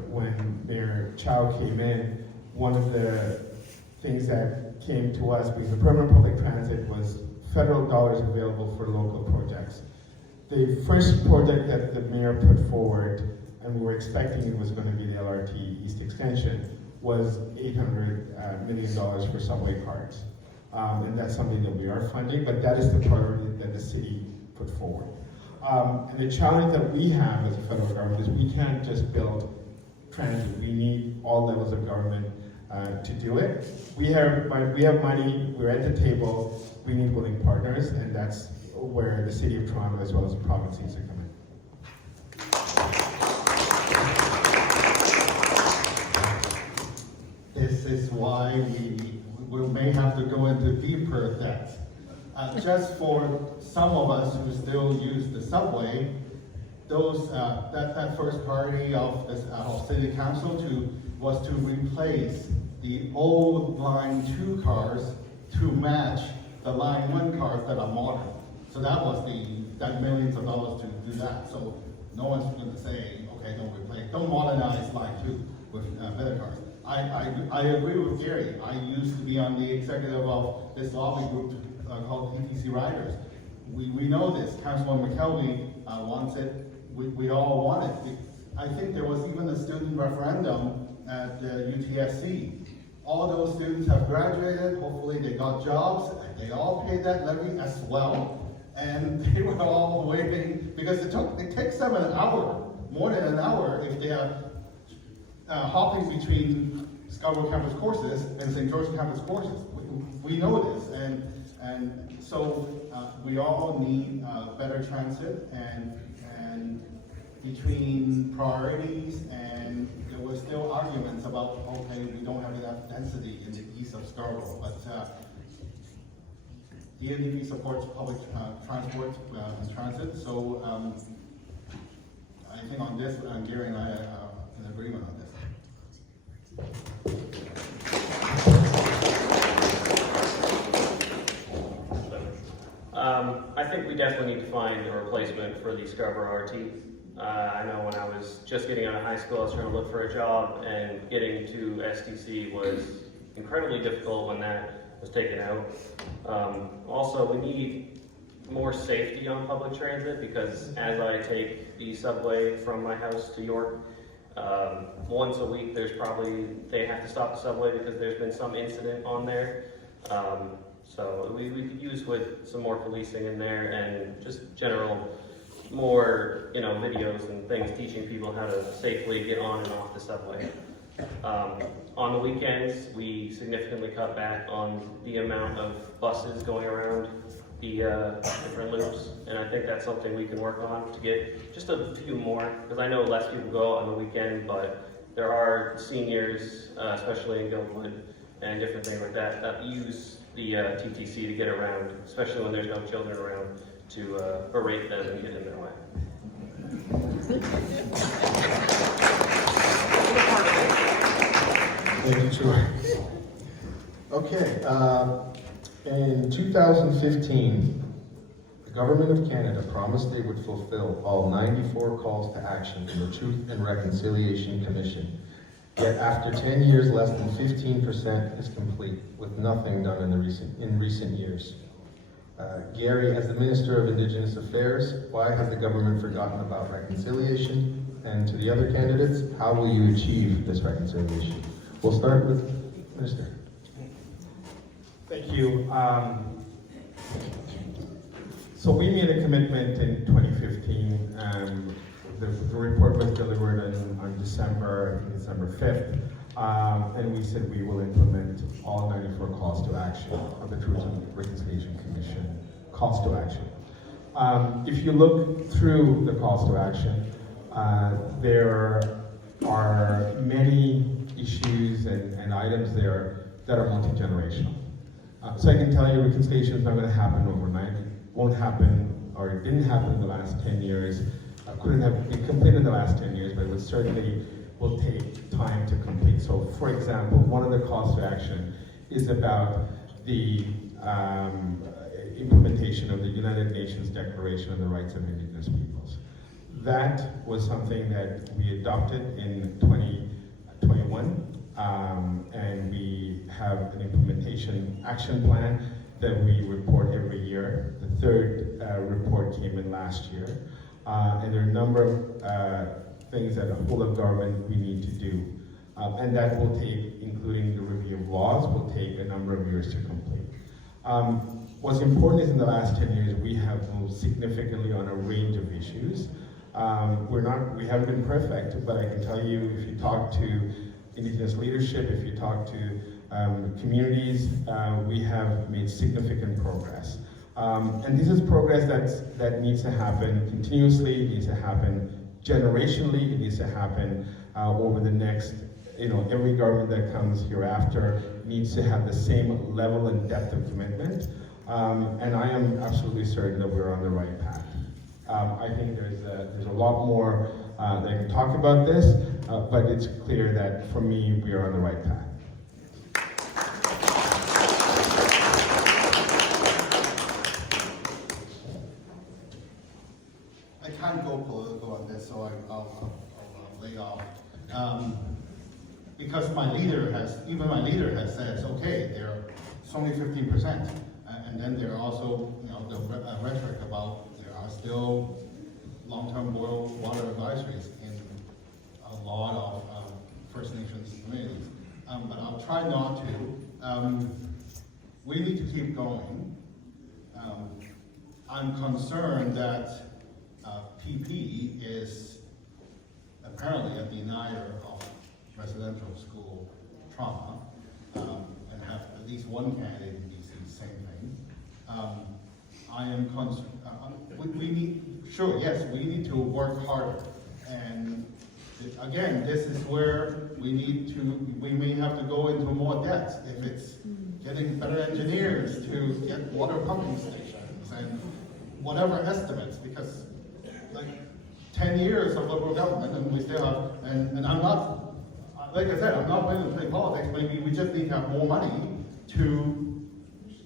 when Mayor Chow came in, one of the things that came to us because the permanent public transit was federal dollars available for local projects. The first project that the mayor put forward, and we were expecting it was going to be the LRT East Extension, was $800 million for subway cards. And that's something that we are funding, but that is the priority that the city put forward. And the challenge that we have as a federal government is we can't just build transit. We need all levels of government to do it. We have money, we're at the table, we need willing partners, and that's where the City of Toronto as well as the province needs to come in. This is why we may have to go into deeper depth. Just for some of us who still use the subway, that first priority of City Council was to replace the old Line 2 cars to match the Line 1 cars that are modern. So that was that millions of dollars to do that. So no one's going to say, okay, don't modernize Line 2 with better cars. I agree with Gary. I used to be on the executive of this lobby group called PTC Riders. We know this. Councilman McKelvey wants it. We all want it. I think there was even a student referendum at UTSC. All those students have graduated. Hopefully they got jobs. They all paid that levy as well. And they were all waiting because it takes them an hour, more than an hour, if they are hopping between Scarborough campus courses and St. George campus courses. We know this, and so we all need better transit, and between priorities, and there were still arguments about, okay, we don't have enough density in the east of Scarborough, but the NDP supports public transport and transit, so I think on this, Gary and I are in agreement on this. I think we definitely need to find a replacement for the Scarborough RT. I know when I was just getting out of high school, I was trying to look for a job, and getting to STC was incredibly difficult when that was taken out. Also, we need more safety on public transit, because as I take the subway from my house to York, once a week they have to stop the subway because there's been some incident on there. So we could use with some more policing in there, and just general more, videos and things teaching people how to safely get on and off the subway. On the weekends, we significantly cut back on the amount of buses going around the different loops, and I think that's something we can work on to get just a few more, because I know less people go out on the weekend, but there are seniors, especially in Guildwood and different things like that, that use the TTC to get around, especially when there's no children around, to berate them and get in their way. Thank you, Troy. Okay, in 2015, the Government of Canada promised they would fulfill all 94 calls to action from the Truth and Reconciliation Commission. Yet after 10 years, less than 15% is complete, with nothing done in recent years. Gary, as the Minister of Indigenous Affairs, why has the government forgotten about reconciliation? And to the other candidates, how will you achieve this reconciliation? We'll start with Minister. Thank you. So we made a commitment in 2015. The report was delivered on December 5th, and we said we will implement all 94 calls to action of the Truth and Reconciliation Commission calls to action. If you look through the calls to action, there are many issues and items there that are multi-generational. So I can tell you reconciliation is not going to happen overnight. It won't happen, or it didn't happen in the last 10 years. Couldn't have been completed in the last 10 years, but it certainly will take time to complete. So for example, one of the calls to action is about the implementation of the United Nations Declaration on the Rights of Indigenous Peoples. That was something that we adopted in 2021, and we have an implementation action plan that we report every year. The third report came in last year. And there are a number of things that a whole of government we need to do. And that will take, including the review of laws, will take a number of years to complete. What's important is in the last 10 years, we have moved significantly on a range of issues. We haven't been perfect, but I can tell you, if you talk to Indigenous leadership, if you talk to communities, we have made significant progress. And this is progress that needs to happen continuously, it needs to happen generationally, it needs to happen over the next, every government that comes hereafter needs to have the same level and depth of commitment. And I am absolutely certain that we're on the right path. I think there's a lot more that I can talk about this, but it's clear that for me, we are on the right path. I can't go political on this, so I'll lay off. Because my leader has said, okay, it's only 15%. And then there are also, the rhetoric about there are still long-term boil water advisories in a lot of First Nations communities. But I'll try not to. We need to keep going. I'm concerned that PP is apparently a denier of residential school trauma, and have at least one candidate in BC same thing. I am concerned. We need to work harder. And again, this is where we may have to go into more depth if it's getting better engineers to get water pumping stations and whatever estimates, because 10 years of Liberal government, and we still have, and I'm not, like I said, I'm not willing to play politics, but we just need to have more money to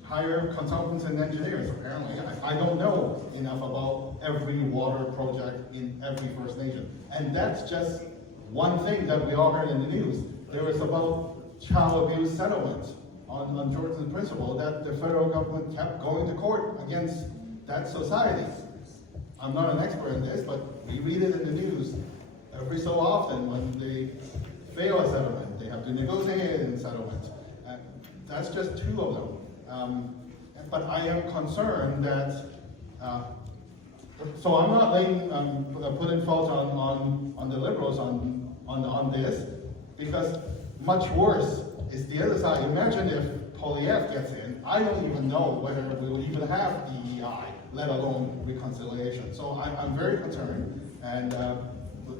hire consultants and engineers, apparently. I don't know enough about every water project in every First Nation. And that's just one thing that we all heard in the news. There was about child abuse settlements on Jordan's principle that the federal government kept going to court against that society. I'm not an expert in this, but we read it in the news every so often when they fail a settlement. They have to negotiate in settlements. That's just 2 of them. But I am concerned that, so I'm not putting fault on the Liberals on this, because much worse is the other side. Imagine if Poilievre gets in. I don't even know whether we will even have DEI, let alone reconciliation. So I'm very concerned, and but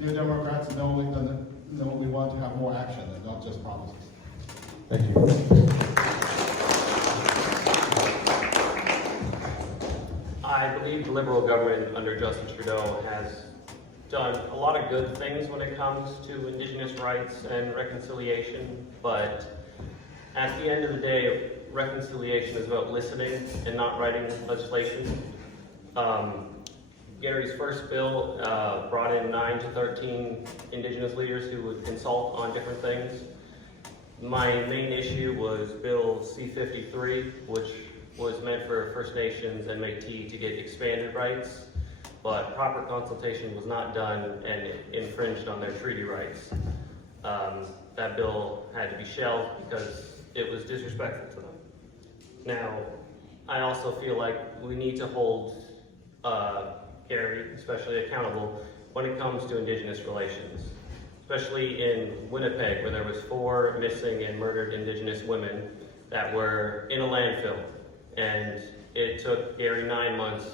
New Democrats know we want to have more action and not just promises. Thank you. I believe the Liberal government under Justin Trudeau has done a lot of good things when it comes to Indigenous rights and reconciliation, but at the end of the day, reconciliation is about listening and not writing legislation. Gary's first bill brought in 9 to 13 Indigenous leaders who would consult on different things. My main issue was Bill C-53, which was meant for First Nations and Métis to get expanded rights, but proper consultation was not done and it infringed on their treaty rights. That bill had to be shelved because it was disrespectful to them. Now, I also feel like we need to hold Gary especially accountable when it comes to Indigenous relations, especially in Winnipeg, where there was 4 missing and murdered Indigenous women that were in a landfill. And it took Gary 9 months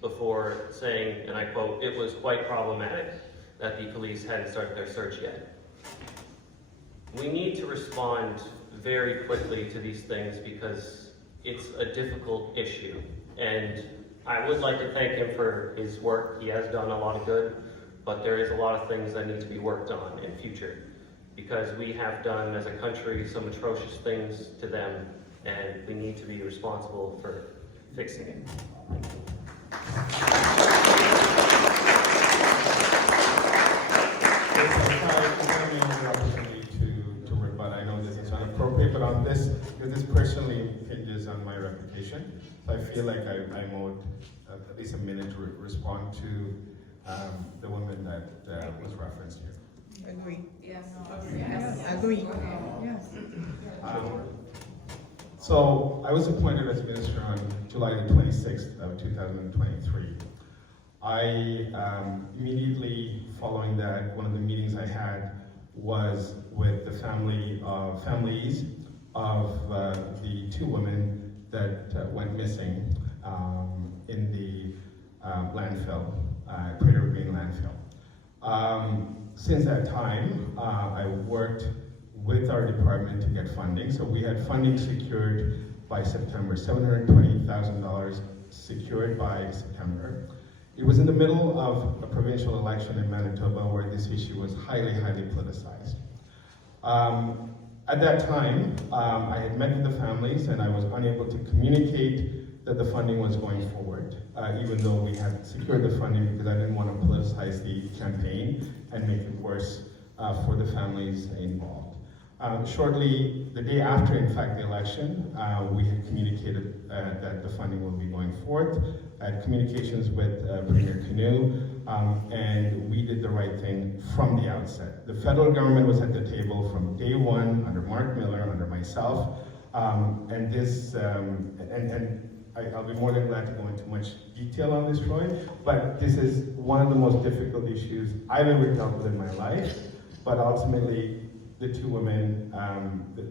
before saying, and I quote, "It was quite problematic that the police hadn't started their search yet." We need to respond very quickly to these things because it's a difficult issue. And I would like to thank him for his work. He has done a lot of good, but there is a lot of things that need to be worked on in future because we have done as a country some atrocious things to them, and we need to be responsible for fixing it. To rebut. I know this is inappropriate, but on this, because this personally hinges on my reputation, so I feel like I owed at least a minute to respond to the woman that was referenced here. Agree. Yes. Yes. Agree. Yes. So I was appointed as minister on July the 26th of 2023. I immediately following that, one of the meetings I had was with the families of the 2 women that went missing in the landfill, Crater Green landfill. Since that time, I worked with our department to get funding. So we had funding secured by September, $720,000 secured by September. It was in the middle of a provincial election in Manitoba where this issue was highly, highly politicized. At that time, I had met with the families and I was unable to communicate that the funding was going forward, even though we had secured the funding because I didn't want to politicize the campaign and make it worse for the families involved. Shortly, the day after, in fact, the election, we had communicated that the funding will be going forth. I had communications with Premier Canoe, and we did the right thing from the outset. The federal government was at the table from day one, under Mark Miller, under myself, and this, I'll be more than glad to go into much detail on this, Troy, but this is one of the most difficult issues I've ever dealt with in my life, but ultimately, the 2 women,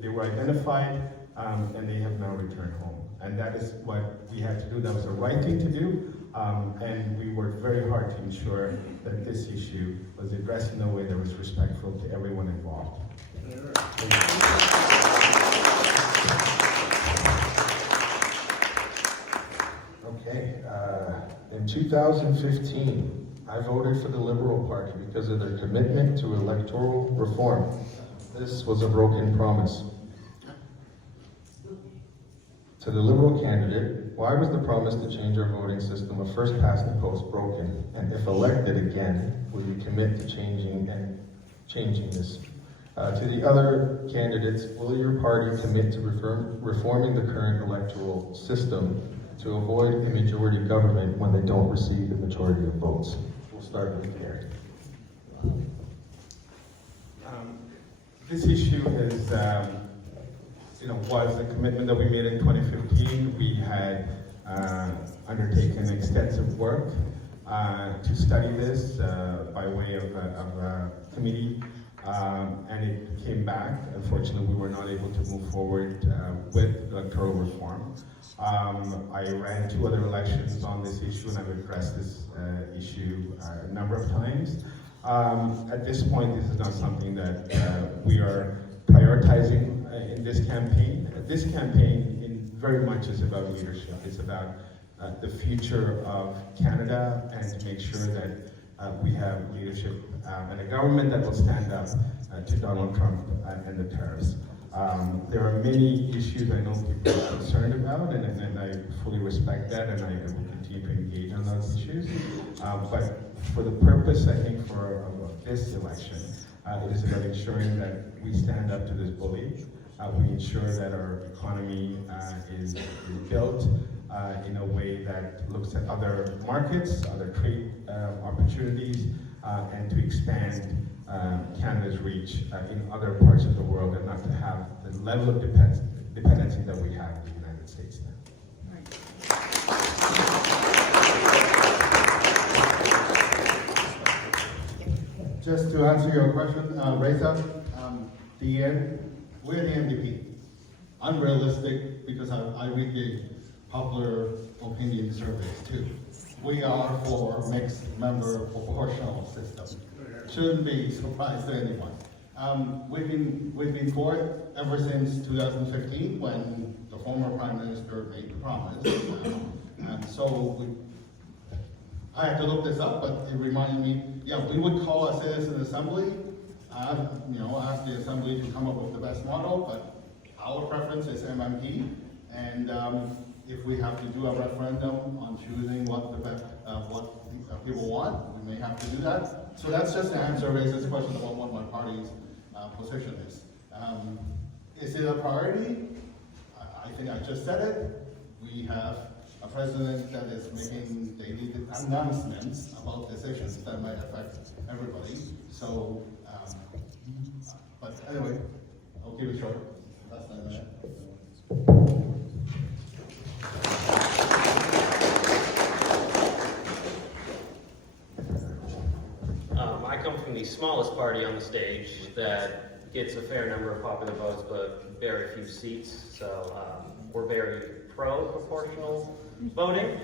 they were identified, and they have now returned home. And that is what we had to do. That was the right thing to do, and we worked very hard to ensure that this issue was addressed in a way that was respectful to everyone involved. Okay, and 2015, I voted for the Liberal Party because of their commitment to electoral reform. This was a broken promise. To the Liberal candidate, why was the promise to change our voting system of first past the post broken? And if elected again, will you commit to changing this? To the other candidates, will your party commit to reforming the current electoral system to avoid a majority government when they don't receive the majority of votes? We'll start with Gary. This issue is, was a commitment that we made in 2015. We had undertaken extensive work to study this by way of a committee, and it came back. Unfortunately, we were not able to move forward with electoral reform. I ran 2 other elections on this issue, and I've addressed this issue a number of times. At this point, this is not something that we are prioritizing in this campaign. This campaign very much is about leadership. It's about the future of Canada, and to make sure that we have leadership and a government that will stand up to Donald Trump and the tariffs. There are many issues I know people are concerned about, and I fully respect that, and I will continue to engage on those issues. But for the purpose, I think, of this election, it is about ensuring that we stand up to this bully. We ensure that our economy is built in a way that looks at other markets, other trade opportunities, and to expand Canada's reach in other parts of the world, and not to have the level of dependency that we have in the United States now. Just to answer your question, Reza, we're the NDP. Unrealistic, because I read the popular opinion surveys too. We are for mixed member proportional system. Shouldn't be a surprise to anyone. We've been for it ever since 2015, when the former Prime Minister made the promise. And so I had to look this up, but it reminded me, yeah, we would call a citizen assembly, ask the assembly to come up with the best model, but our preference is MMP, and if we have to do a referendum on choosing what people want, we may have to do that. So that's just to answer Reza's question about what my party's position is. Is it a priority? I think I just said it. We have a president that is making daily announcements about decisions that might affect everybody. So, but anyway, I'll keep it short. That's not bad. I come from the smallest party on the stage that gets a fair number of popular votes, but very few seats. So we're very pro-proportional voting.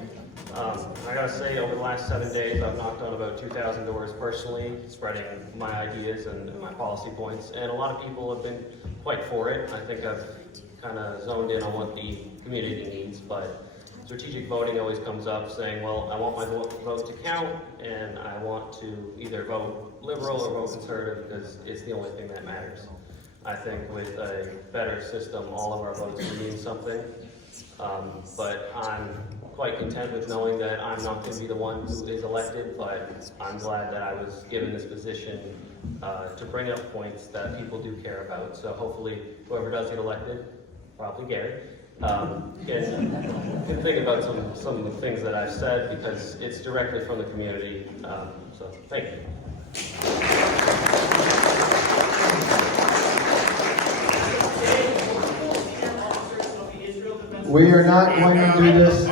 I gotta say, over the last 7 days, I've knocked on about 2,000 doors personally, spreading my ideas and my policy points, and a lot of people have been quite for it. I think I've kind of zoned in on what the community needs, but strategic voting always comes up saying, well, I want my vote to count, and I want to either vote Liberal or vote Conservative because it's the only thing that matters. I think with a better system, all of our votes will mean something, but I'm quite content with knowing that I'm not going to be the one who is elected, but I'm glad that I was given this position to bring up points that people do care about. So hopefully whoever does get elected, probably Gary, can think about some of the things that I've said, because it's directly from the community. So thank you. We are not going to do this.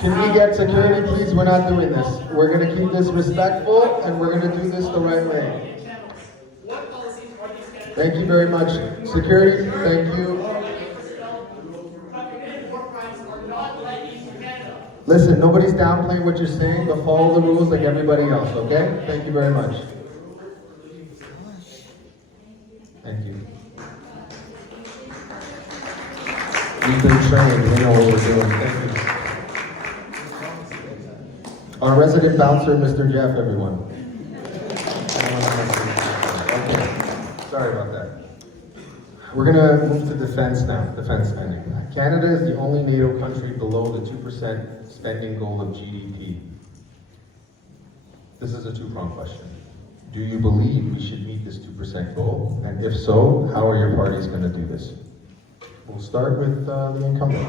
Can we get security, please? We're not doing this. We're going to keep this respectful, and we're going to do this the right way. Thank you very much. Security, thank you. Listen, nobody's downplaying what you're saying, but follow the rules like everybody else, okay? Thank you very much. Thank you. We've been trained, we know what we're doing. Thank you. Our resident bouncer, Mr. Jeff, everyone. Okay, sorry about that. We're gonna move to defense now, defense spending. Canada is the only NATO country below the 2% spending goal of GDP. This is a two-pronged question. Do you believe we should meet this 2% goal? And if so, how are your parties gonna do this? We'll start with the incumbent.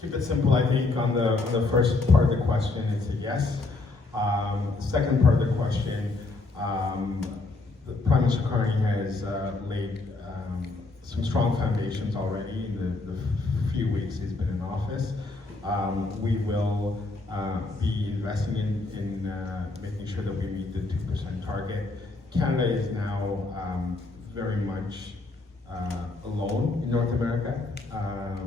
Keep it simple, I think, on the first part of the question, it's a yes. The second part of the question, the Prime Minister Carney has laid some strong foundations already in the few weeks he's been in office. We will be investing in making sure that we meet the 2% target. Canada is now very much alone in North America.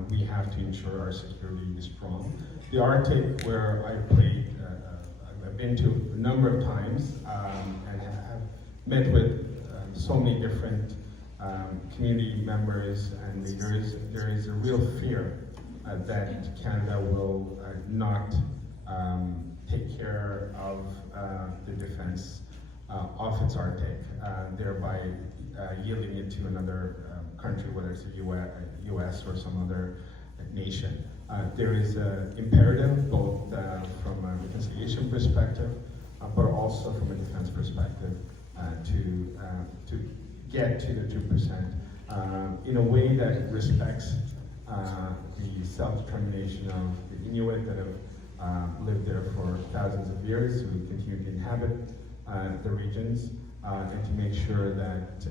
We have to ensure our security is strong. The Arctic, where I've been to a number of times and have met with so many different community members and leaders, there is a real fear that Canada will not take care of the defense of its Arctic, thereby yielding it to another country, whether it's the US or some other nation. There is an imperative, both from a reconciliation perspective, but also from a defense perspective, to get to the 2% in a way that respects the self-determination of the Inuit that have lived there for thousands of years, who continue to inhabit the regions, and to make sure that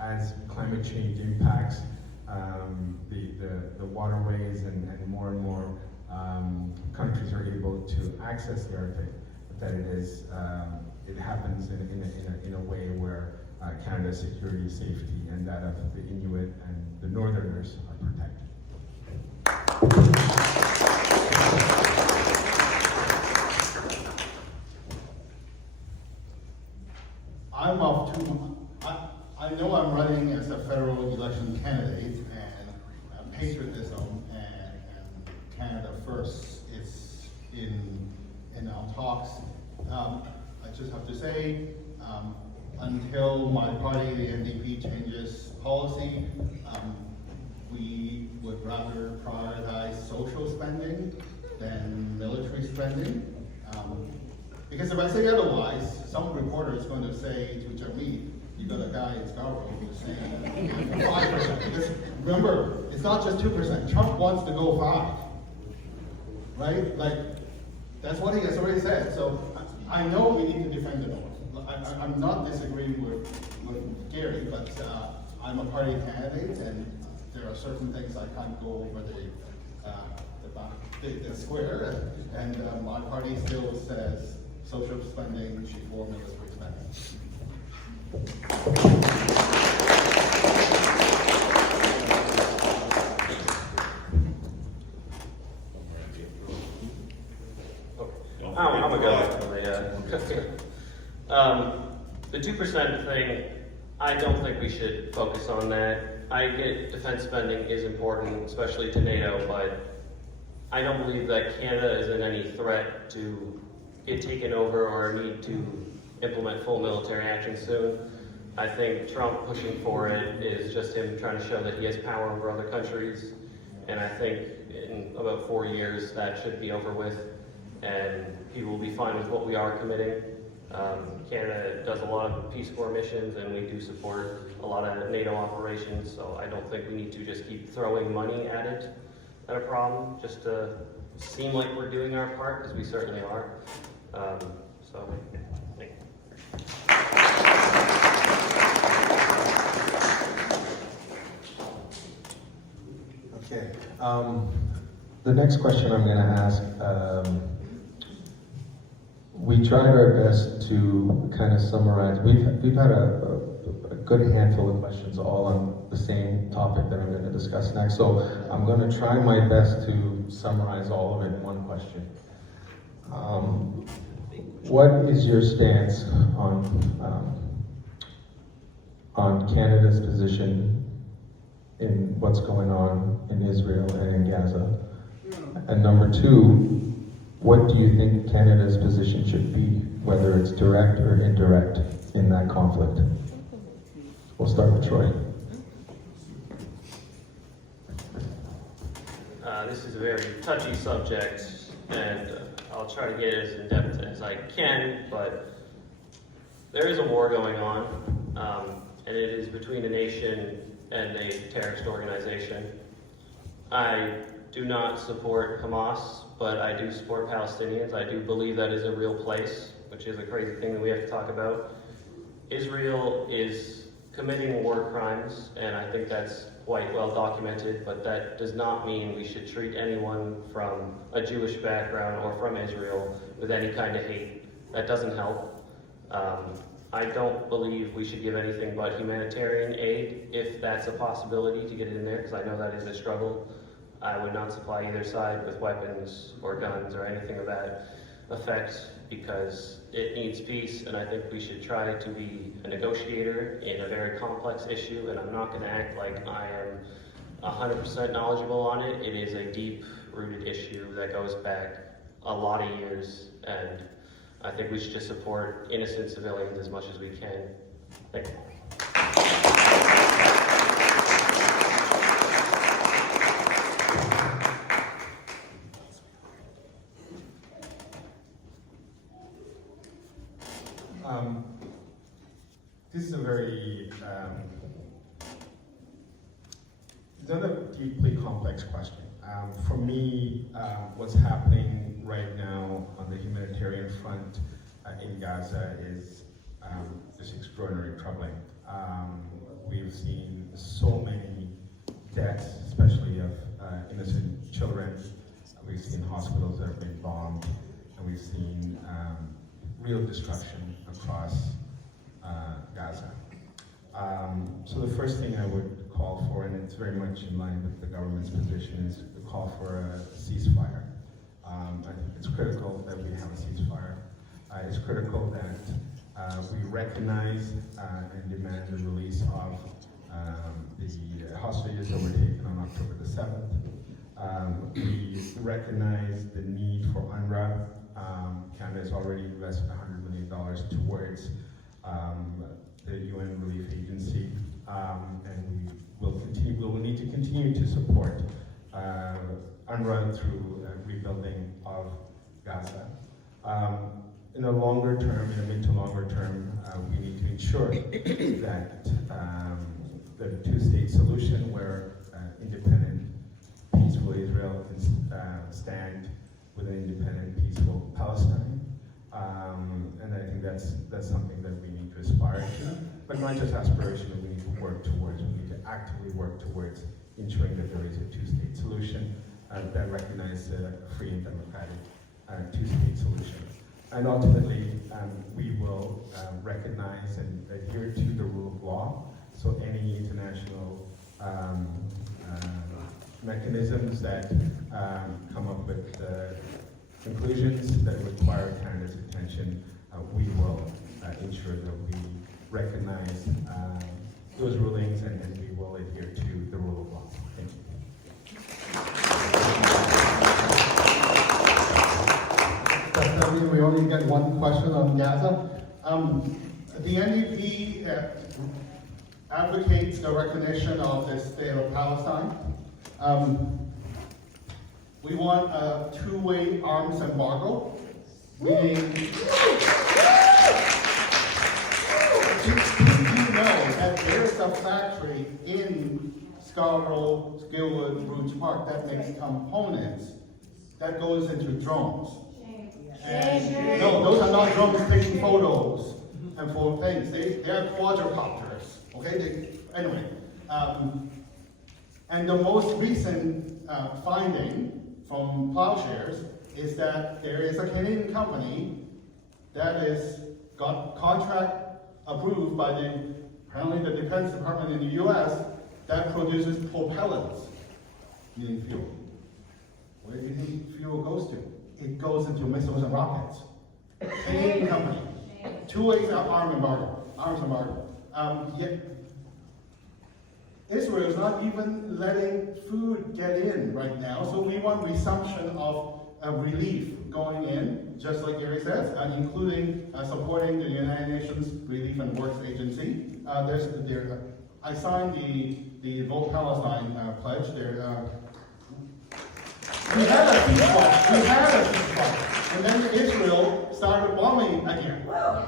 as climate change impacts the waterways and more countries are able to access the Arctic, that it happens in a way where Canada's security, safety, and that of the Inuit and the Northerners are protected. I know I'm running as a federal election candidate, and patriotism and Canada first is in our talks. I just have to say, until my party, the NDP, changes policy, we would rather prioritize social spending than military spending. Because if I say otherwise, some reporter is going to say to Jeremy, you got a guy in Scarborough who's saying 5%. Because remember, it's not just 2%. Trump wants to go 5%. Right? Like, that's what he has already said. So I know we need to defend the North. I'm not disagreeing with Gary, but I'm a party candidate, and there are certain things I can't go over the square, and my party still says social spending before military spending. I'm a go. The 2% thing, I don't think we should focus on that. I get defense spending is important, especially to NATO, but I don't believe that Canada is in any threat to get taken over or need to implement full military action soon. I think Trump pushing for it is just him trying to show that he has power over other countries, and I think in about 4 years that should be over with, and people will be fine with what we are committing. Canada does a lot of Peace Corps missions, and we do support a lot of NATO operations, so I don't think we need to just keep throwing money at it, at a problem, just to seem like we're doing our part, because we certainly are. So, thank you. Okay. The next question I'm going to ask, we tried our best to kind of summarize. We've had a good handful of questions all on the same topic that I'm going to discuss next. So I'm going to try my best to summarize all of it in one question. What is your stance on Canada's position in what's going on in Israel and in Gaza? And number two, what do you think Canada's position should be, whether it's direct or indirect in that conflict? We'll start with Troy. This is a very touchy subject, and I'll try to get as in-depth as I can, but there is a war going on, and it is between a nation and a terrorist organization. I do not support Hamas, but I do support Palestinians. I do believe that is a real place, which is a crazy thing that we have to talk about. Israel is committing war crimes, and I think that's quite well documented, but that does not mean we should treat anyone from a Jewish background or from Israel with any kind of hate. That doesn't help. I don't believe we should give anything but humanitarian aid, if that's a possibility to get it in there, because I know that is a struggle. I would not supply either side with weapons or guns or anything of that effect, because it needs peace, and I think we should try to be a negotiator in a very complex issue, and I'm not going to act like I am 100% knowledgeable on it. It is a deep-rooted issue that goes back a lot of years, and I think we should just support innocent civilians as much as we can. Thank you. This is a very, another deeply complex question. For me, what's happening right now on the humanitarian front in Gaza is just extraordinarily troubling. We've seen so many deaths, especially of innocent children. We've seen hospitals that have been bombed, and we've seen real destruction across Gaza. So the first thing I would call for, and it's very much in line with the government's position, is the call for a ceasefire. I think it's critical that we have a ceasefire. It's critical that we recognize and demand the release of the hostages that were taken on October the 7th. We recognize the need for UNRWA. Canada has already invested $100 million towards the UN Relief Agency, and we will need to continue to support UNRWA through rebuilding of Gaza. In a longer term, in a mid to longer term, we need to ensure that the two-state solution where independent, peaceful Israel can stand with an independent, peaceful Palestine. And I think that's something that we need to aspire to, but not just aspirational, we need to work towards. We need to actively work towards ensuring that there is a two-state solution that recognizes a free and democratic two-state solution. And ultimately, we will recognize and adhere to the rule of law. So any international mechanisms that come up with conclusions that require Canada's attention, we will ensure that we recognize those rulings and we will adhere to the rule of law. Thank you. We only get one question on Gaza. The NDP advocates the recognition of the state of Palestine. We want a two-way arms embargo, meaning do you know that there's a factory in Scarborough-Guildwood-Rouge Park that makes components that goes into drones? And no, those are not drones taking photos and for things. They are quadricopters. Okay. Anyway, and the most recent finding from Plowshares is that there is a Canadian company that is got contract approved by apparently the Defense Department in the U.S. that produces propellants, meaning fuel. Where do you think fuel goes to? It goes into missiles and rockets. Canadian company. 2 ways arms embargo. Israel is not even letting food get in right now, so we want resumption of relief going in, just like Gary says, including supporting the United Nations Relief and Works Agency. I signed the Vote Palestine pledge. We had a ceasefire, and then Israel started bombing again.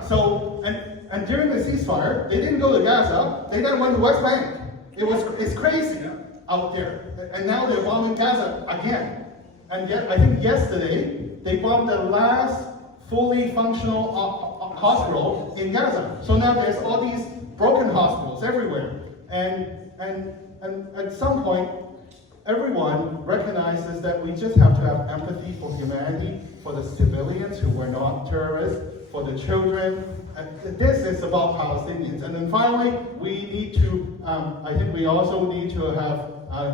So, and during the ceasefire, they didn't go to Gaza, they then went to West Bank. It's crazy out there. And now they're bombing Gaza again. And yet, I think yesterday, they bombed the last fully functional hospital in Gaza. So now there's all these broken hospitals everywhere. And at some point, everyone recognizes that we just have to have empathy for humanity, for the civilians who were not terrorists, for the children. This is about Palestinians. And then finally, we need to, I think we also need to have,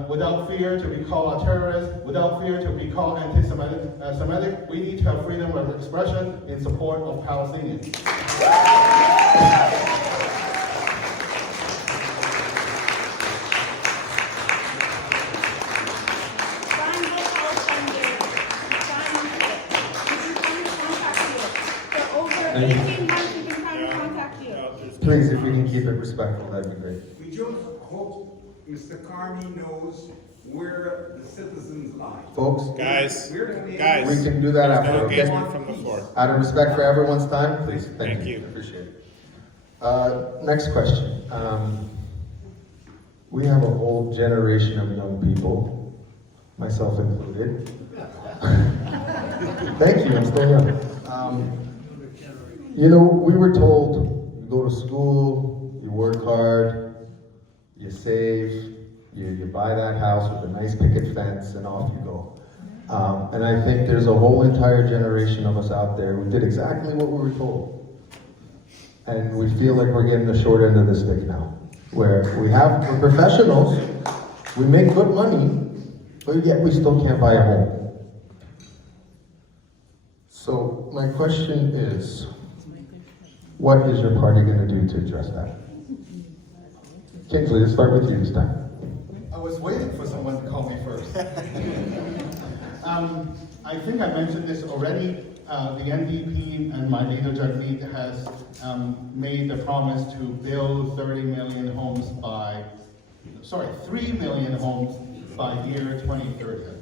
without fear to be called a terrorist, without fear to be called anti-Semitic, we need to have freedom of expression in support of Palestinians. Please, if you can keep it respectful, that'd be great. We just hope Mr. Carney knows where the citizens lie. Folks, Guys, We're Canadians. guys. we can do that after, Okay, okay? from the floor. Out of respect for everyone's time, please, thank Thank you. you. Appreciate it. Next question. We have a whole generation of young people, myself included. Thank you, I'm still young. You know, we were told, you go to school, you work hard, you save, you buy that house with a nice picket fence, and off you go. And I think there's a whole entire generation of us out there who did exactly what we were told. And we feel like we're getting the short end of the stick now. Where we're professionals, we make good money, but yet we still can't buy a home. So my question is, what is your party going to do to address that? Kingsley, let's start with you this time. I was waiting for someone to call me first. I think I mentioned this already. The NDP and my leader Jagmeet has made the promise to build 3 million homes by year 2030.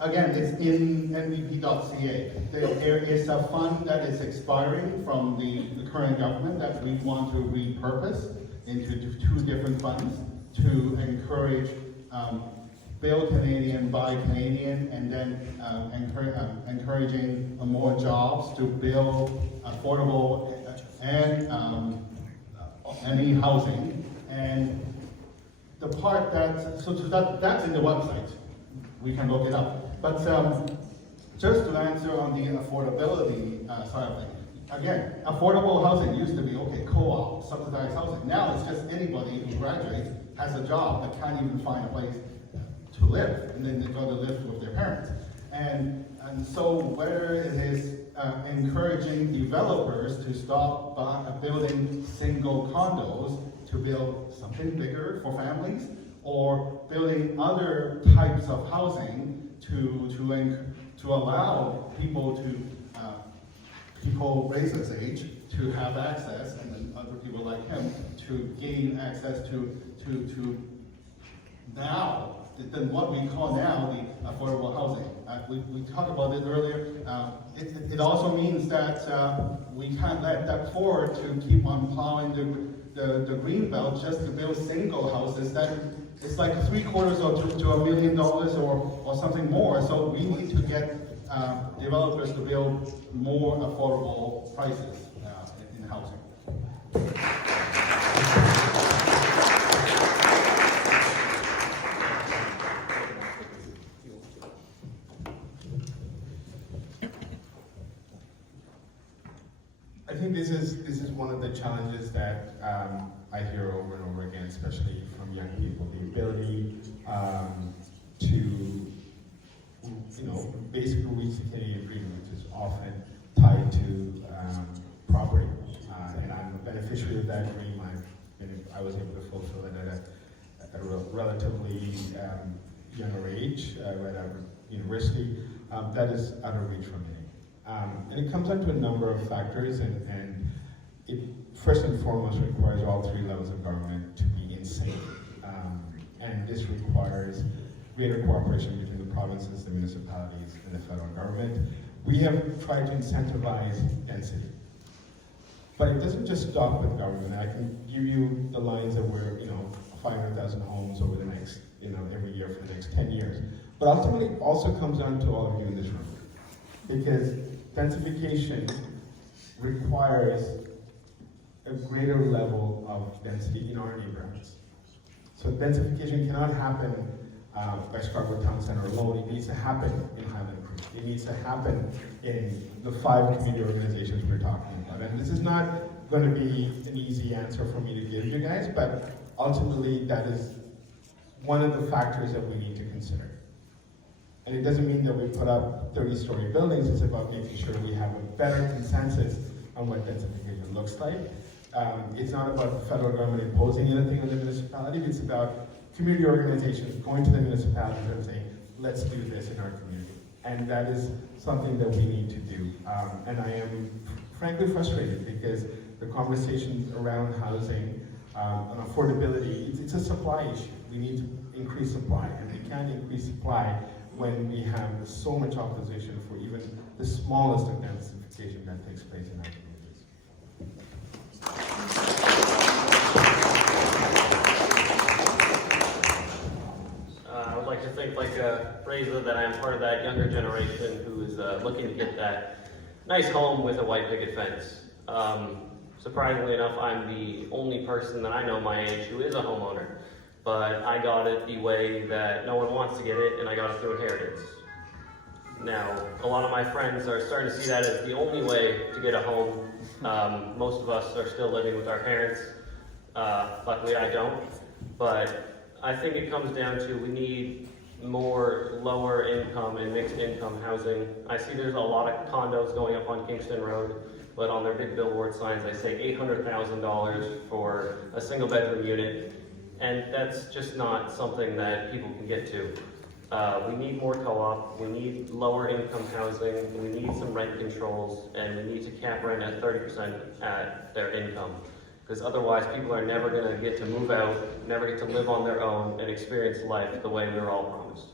Again, it's in ndp.ca. There is a fund that is expiring from the current government that we want to repurpose into 2 different funds to encourage build Canadian, buy Canadian, and then encouraging more jobs to build affordable and any housing. And the part that's in the website. We can look it up. But just to answer on the affordability side of things, again, affordable housing used to be, okay, co-op, subsidized housing. Now it's just anybody who graduates, has a job, but can't even find a place to live, and then they go to live with their parents. And so whether it is encouraging developers to stop building single condos to build something bigger for families, or building other types of housing to allow people raise his age to have access, and then other people like him to gain access to now, than what we call now the affordable housing. We talked about it earlier. It also means that we can't let that forward to keep on plowing the green belt just to build single houses. That it's like $750,000 to $1 million or something more. So we need to get developers to build more affordable prices in housing. I think this is one of the challenges that I hear over and over again, especially from young people, the ability to, basically reach the Canadian dream, which is often tied to property. And I'm a beneficiary of that dream. I was able to fulfill it at a relatively younger age, right out of university. That is out of reach for many. And it comes down to a number of factors, and it first and foremost requires all three levels of government to be in sync. And this requires greater cooperation between the provinces, the municipalities, and the federal government. We have tried to incentivize density. But it doesn't just stop with government. I can give you the lines that we're, 500,000 homes over the next, every year for the next 10 years. But ultimately, it also comes down to all of you in this room. Because densification requires a greater level of density in our neighborhoods. So densification cannot happen by Scarborough Town Center alone. It needs to happen in Highland Creek. It needs to happen in the 5 community organizations we're talking about. And this is not going to be an easy answer for me to give you guys, but ultimately that is one of the factors that we need to consider. And it doesn't mean that we put up 30-story buildings. It's about making sure we have a better consensus on what densification looks like. It's not about the federal government imposing anything on the municipality. It's about community organizations going to the municipalities and saying, let's do this in our community. And that is something that we need to do. And I am frankly frustrated because the conversations around housing and affordability, it's a supply issue. We need to increase supply, and we can't increase supply when we have so much opposition for even the smallest of densification that takes place in our communities. I would like to think, like Fraser, that I am part of that younger generation who is looking to get that nice home with a white picket fence. Surprisingly enough, I'm the only person that I know my age who is a homeowner. But I got it the way that no one wants to get it, and I got it through inheritance. Now, a lot of my friends are starting to see that as the only way to get a home. Most of us are still living with our parents. Luckily, I don't. But I think it comes down to we need more lower income and mixed income housing. I see there's a lot of condos going up on Kingston Road, but on their big billboard signs, they say $800,000 for a single bedroom unit. And that's just not something that people can get to. We need more co-op, we need lower income housing, we need some rent controls, and we need to cap rent at 30% at their income. Because otherwise people are never gonna get to move out, never get to live on their own and experience life the way we were all promised.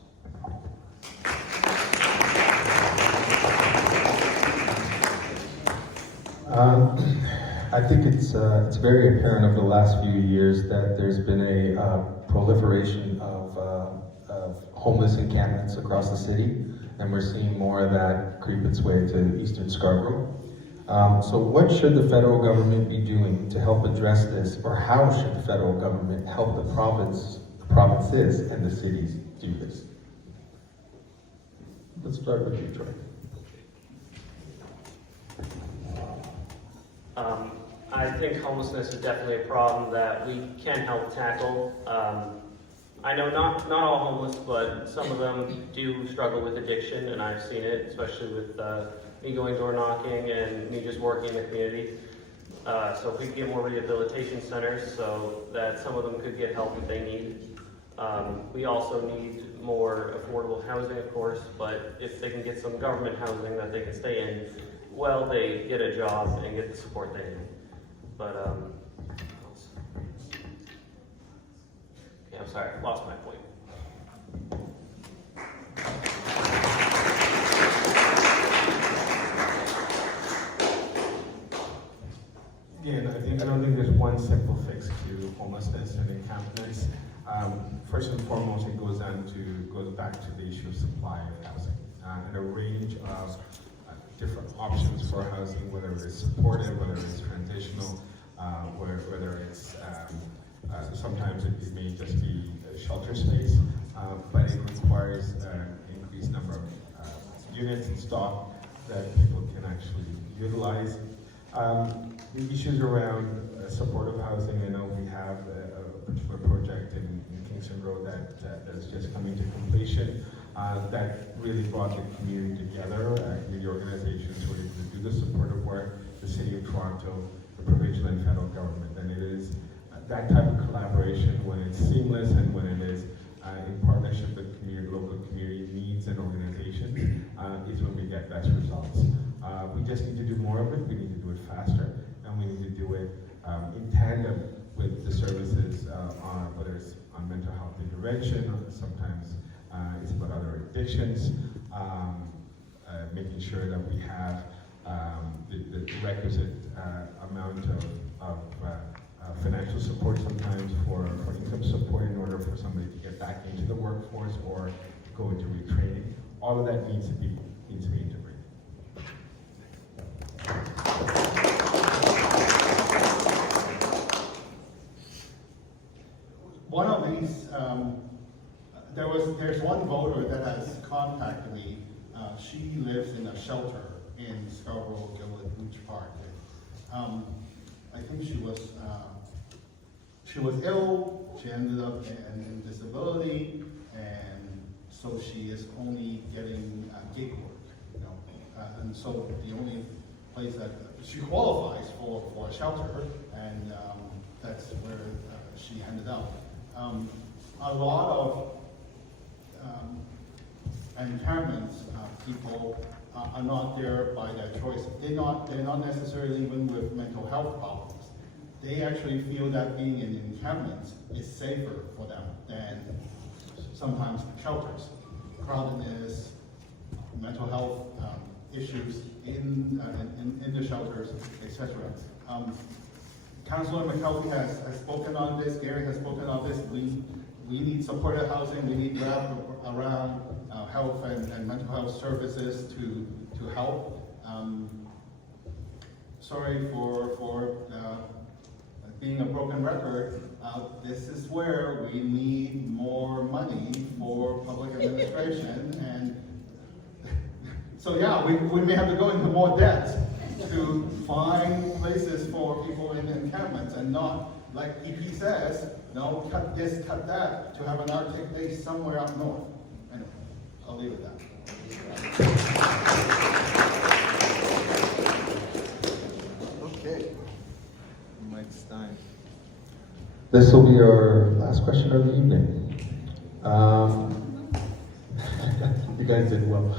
I think it's very apparent over the last few years that there's been a proliferation of homeless encampments across the city, and we're seeing more of that creep its way to eastern Scarborough. So what should the federal government be doing to help address this, or how should the federal government help the provinces and the cities do this? Let's start with you, Troy. I think homelessness is definitely a problem that we can help tackle. I know not all homeless, but some of them do struggle with addiction, and I've seen it, especially with me going door knocking and me just working in the community. So if we could get more rehabilitation centers so that some of them could get help that they need. We also need more affordable housing, of course, but if they can get some government housing that they can stay in, well, they get a job and get the support they need. But, okay, I'm sorry, I lost my point. Again, I don't think there's one simple fix to homelessness and encampments. First and foremost, it goes back to the issue of supply of housing and a range of different options for housing, whether it's supportive, whether it's transitional, whether it's sometimes it may just be a shelter space, but it requires an increased number of units and stock that people can actually utilize. The issues around supportive housing, I know we have a particular project in Kingston Road that's just coming to completion that really brought the community together. Community organizations were able to do the supportive work, the City of Toronto, the provincial and federal government, and it is that type of collaboration, when it's seamless and when it is in partnership with local community needs and organizations, is when we get best results. We just need to do more of it, we need to do it faster, and we need to do it in tandem with the services, whether it's on mental health intervention, or sometimes it's about other addictions, making sure that we have the requisite amount of financial support sometimes for income support in order for somebody to get back into the workforce or go into retraining. All of that needs to be integrated. One of these, there's one voter that has contacted me. She lives in a shelter in Scarborough-Guildwood-Rouge Park. I think she was ill. She ended up in disability, and so she is only getting gig work, and so the only place that she qualifies for a shelter, and that's where she ended up. A lot of encampments, people are not there by their choice. They're not necessarily even with mental health problems. They actually feel that being in encampments is safer for them than sometimes shelters. Crowdedness, mental health issues in the shelters, etc. Councillor McKelvey has spoken on this, Gary has spoken on this. We need supported housing, we need wrap around health and mental health services to help. Sorry for being a broken record. This is where we need more money for public administration, and so yeah, we may have to go into more debt to find places for people in encampments, and not, like EP says, no, cut this, cut that, to have an Arctic base somewhere up north. Anyway, I'll leave it at that. Okay. Mike Stein. This will be our last question of the evening. You guys did well.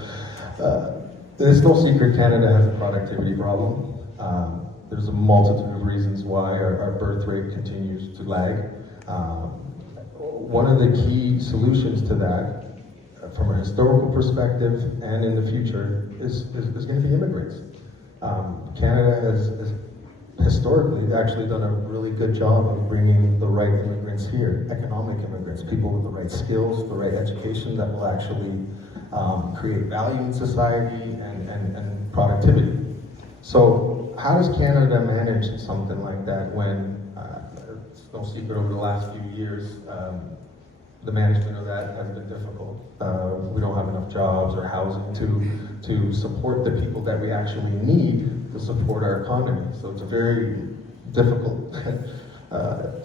There's no secret Canada has a productivity problem. There's a multitude of reasons why our birth rate continues to lag. One of the key solutions to that, from a historical perspective and in the future, is going to be immigrants. Canada has historically actually done a really good job of bringing the right immigrants here, economic immigrants, people with the right skills, the right education that will actually create value in society and productivity. So how does Canada manage something like that when, it's no secret over the last few years, the management of that has been difficult. We don't have enough jobs or housing to support the people that we actually need to support our economy. So it's a very difficult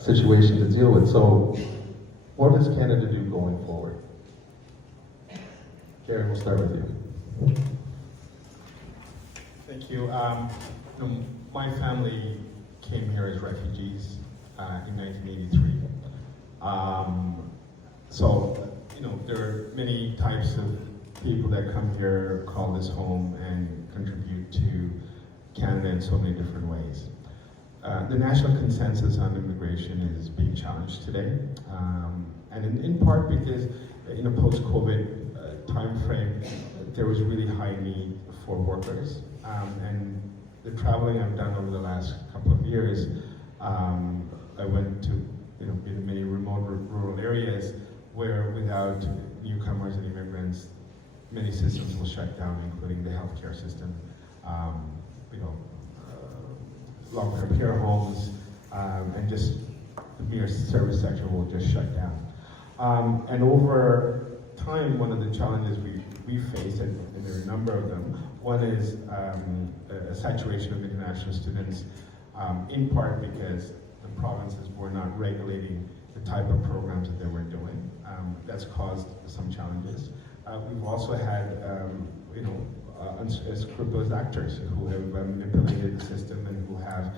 situation to deal with. So what does Canada do going forward? Gary, we'll start with you. Thank you. My family came here as refugees in 1983. So, there are many types of people that come here, call this home, and contribute to Canada in so many different ways. The national consensus on immigration is being challenged today, and in part because in a post-COVID time frame, there was really high need for workers, and the traveling I've done over the last couple of years, I went to in many remote rural areas where without newcomers and immigrants, many systems will shut down, including the healthcare system, long-term care homes, and just the mere service sector will just shut down. And over time, one of the challenges we face, and there are a number of them, one is a saturation of international students, in part because the provinces were not regulating the type of programs that they were doing. That's caused some challenges. We've also had, unscrupulous actors who have manipulated the system and who have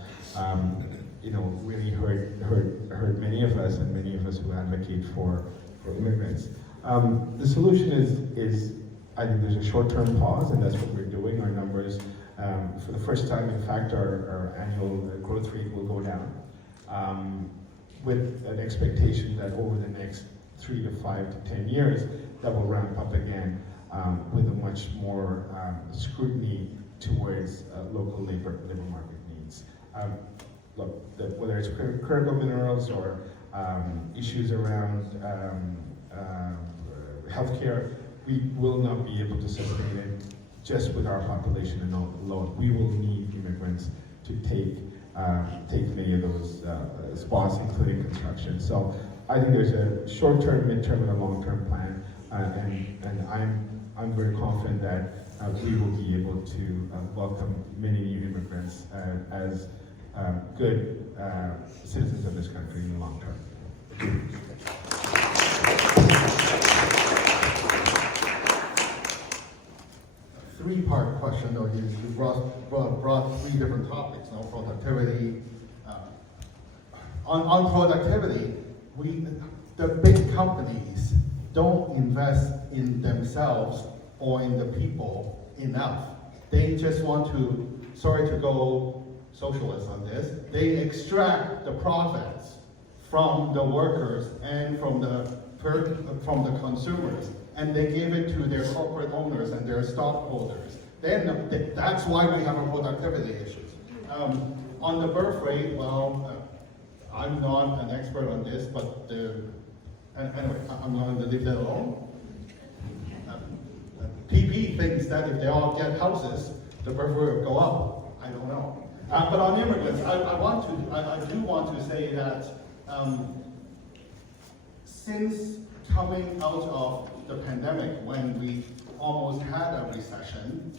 really hurt many of us and many of us who advocate for immigrants. The solution is, I think there's a short-term pause, and that's what we're doing. Our numbers, for the first time, in fact, our annual growth rate will go down, with an expectation that over the next 3 to 5 to 10 years, that will ramp up again with a much more scrutiny towards local labor market needs. Look, whether it's critical minerals or issues around healthcare, we will not be able to sustain it just with our population alone. We will need immigrants to take many of those spots, including construction. So I think there's a short-term, mid-term, and a long-term plan, and I'm very confident that we will be able to welcome many new immigrants as good citizens of this country in the long term. Three-part question, though. You brought three different topics, productivity. On productivity, the big companies don't invest in themselves or in the people enough. They just want to, sorry to go socialist on this, they extract the profits from the workers and from the consumers, and they give it to their corporate owners and their stockholders. Then that's why we have a productivity issues. On the birth rate, well, I'm not an expert on this, but anyway, I'm going to leave that alone. PP thinks that if they all get houses, the birth rate will go up. I don't know. But on immigrants, I do want to say that since coming out of the pandemic, when we almost had a recession,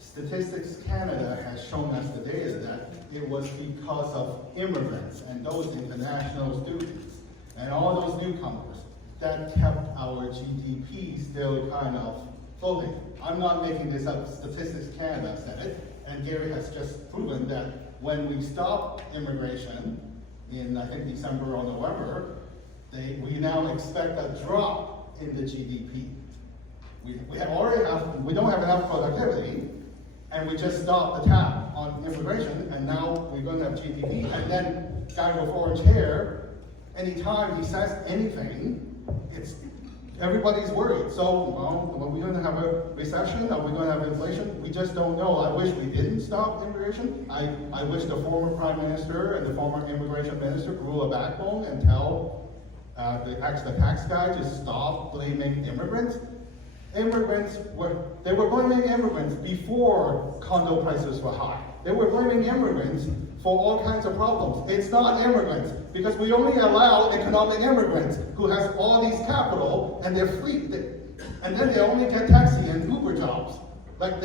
Statistics Canada has shown us the data that it was because of immigrants and those international students and all those newcomers that kept our GDP still kind of floating. I'm not making this up. Statistics Canada said it, and Gary has just proven that when we stopped immigration in, I think, December or November, we now expect a drop in the GDP. We don't have enough productivity, and we just stopped the tap on immigration, and now we're going to have GDP. And then guy with orange hair, anytime he says anything, everybody's worried. So, well, are we going to have a recession? Are we going to have inflation? We just don't know. I wish we didn't stop immigration. I wish the former Prime Minister and the former Immigration Minister grew a backbone and tell the tax guy to stop blaming immigrants. They were blaming immigrants before condo prices were high. They were blaming immigrants for all kinds of problems. It's not immigrants, because we only allow economic immigrants who has all these capital and their fleet, and then they only get taxi and Uber jobs. Like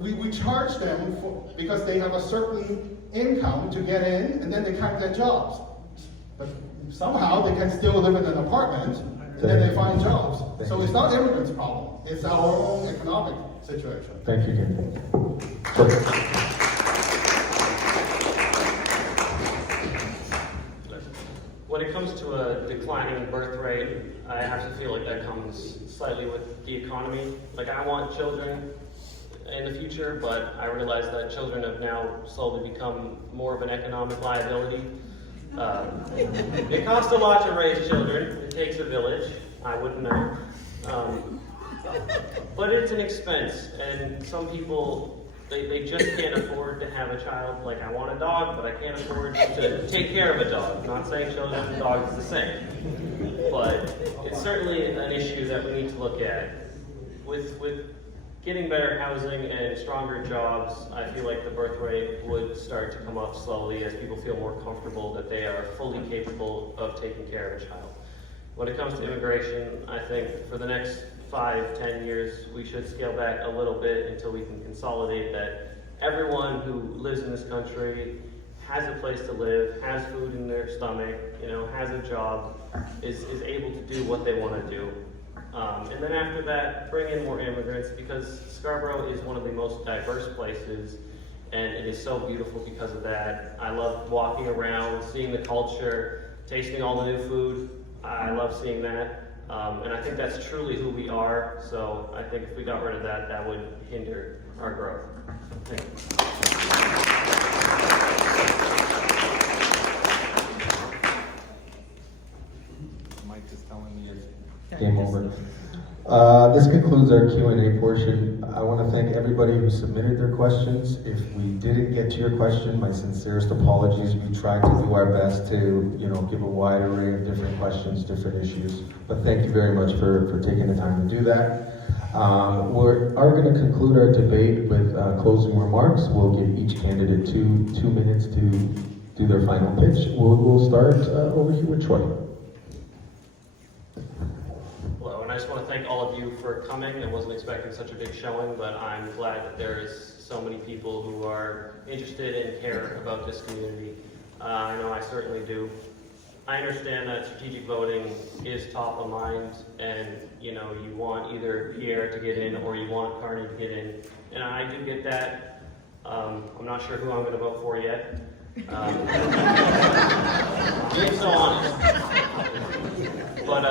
we charge them because they have a certain income to get in, and then they can't get jobs. But somehow they can still live in an apartment, and then they find jobs. So it's not immigrants' problem. It's our own economic situation. Thank you, Gary. When it comes to a declining birth rate, I have to feel like that comes slightly with the economy. Like, I want children in the future, but I realize that children have now slowly become more of an economic liability. It costs a lot to raise children. It takes a village. I wouldn't know. But it's an expense, and some people, they just can't afford to have a child. Like, I want a dog, but I can't afford to take care of a dog. I'm not saying children and dogs is the same, but it's certainly an issue that we need to look at. With getting better housing and stronger jobs, I feel like the birth rate would start to come up slowly as people feel more comfortable that they are fully capable of taking care of a child. When it comes to immigration, I think for the next 5-10 years, we should scale back a little bit until we can consolidate that everyone who lives in this country has a place to live, has food in their stomach, has a job, is able to do what they want to do. And then after that, bring in more immigrants, because Scarborough is one of the most diverse places, and it is so beautiful because of that. I love walking around, seeing the culture, tasting all the new food. I love seeing that. And I think that's truly who we are. So I think if we got rid of that, that would hinder our growth. Thank you. Mike is telling me it's game over. This concludes our Q&A portion. I want to thank everybody who submitted their questions. If we didn't get to your question, my sincerest apologies. We tried to do our best to, give a wide array of different questions, different issues. But thank you very much for taking the time to do that. We are going to conclude our debate with closing remarks. We'll give each candidate two minutes to do their final pitch. We'll start over here with Troy. Hello, and I just want to thank all of you for coming. I wasn't expecting such a big showing, but I'm glad that there is so many people who are interested and care about this community. I know I certainly do. I understand that strategic voting is top of mind, and you want either Pierre to get in or you want Carney to get in, and I do get that. I'm not sure who I'm going to vote for yet. Being so honest. But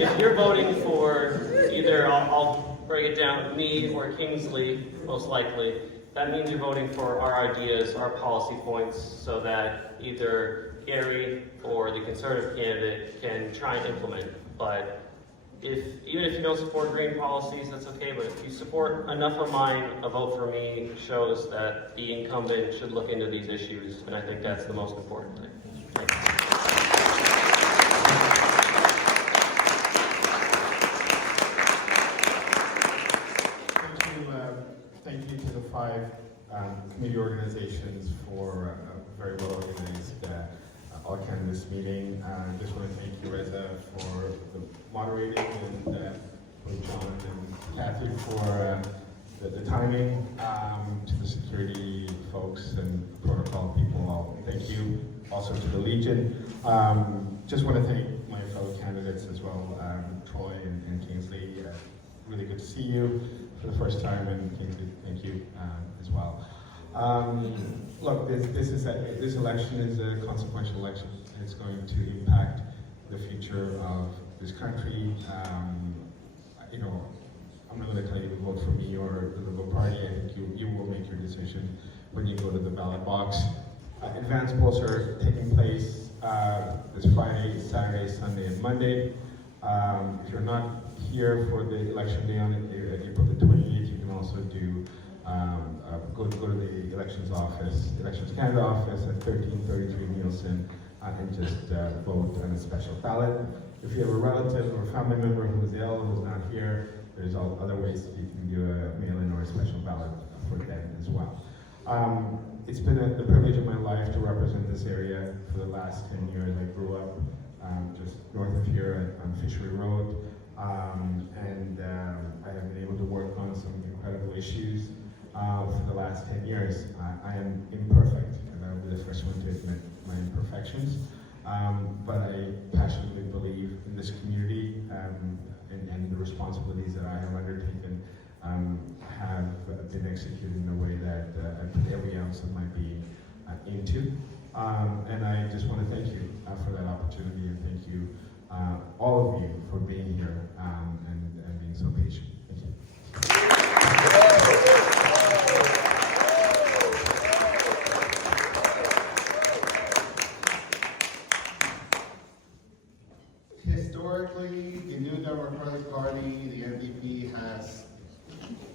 if you're voting for either, I'll break it down, me or Kingsley, most likely, that means you're voting for our ideas, our policy points, so that either Gary or the Conservative candidate can try and implement. But even if you don't support green policies, that's okay, but if you support enough of mine, a vote for me shows that the incumbent should look into these issues, and I think that's the most important thing. Thank you. Thank you to the 5 committee organizations for a very well organized all candidates meeting. I just want to thank you, Reza, for the moderating, and John and Kathy for the timing, to the security folks and protocol people. Thank you also to the Legion. Just want to thank my fellow candidates as well, Troy and Kingsley. Really good to see you for the first time, and Kingsley, thank you as well. Look, this election is a consequential election. It's going to impact the future of this country. I'm not going to tell you to vote for me or the Liberal Party. I think you will make your decision when you go to the ballot box. Advance polls are taking place this Friday, Saturday, Sunday, and Monday. If you're not here for the election day on April the 28th, you can also do go to the Elections Canada office at 1333 Nielsen and just vote on a special ballot. If you have a relative or a family member who is ill and who's not here, there's other ways that you can do a mail-in or a special ballot for them as well. It's been the privilege of my life to represent this area for the last 10 years. I grew up just north of here on Fishery Road, and I have been able to work on some incredible issues for the last 10 years. I am imperfect, and I'll be the first one to admit my imperfections, but I passionately believe in this community and the responsibilities that I have undertaken have been executed in a way that I put every ounce of my being into. And I just want to thank you for that opportunity, and thank you, all of you, for being here and being so patient. Thank you. Historically, the New Democratic Party, the NDP, has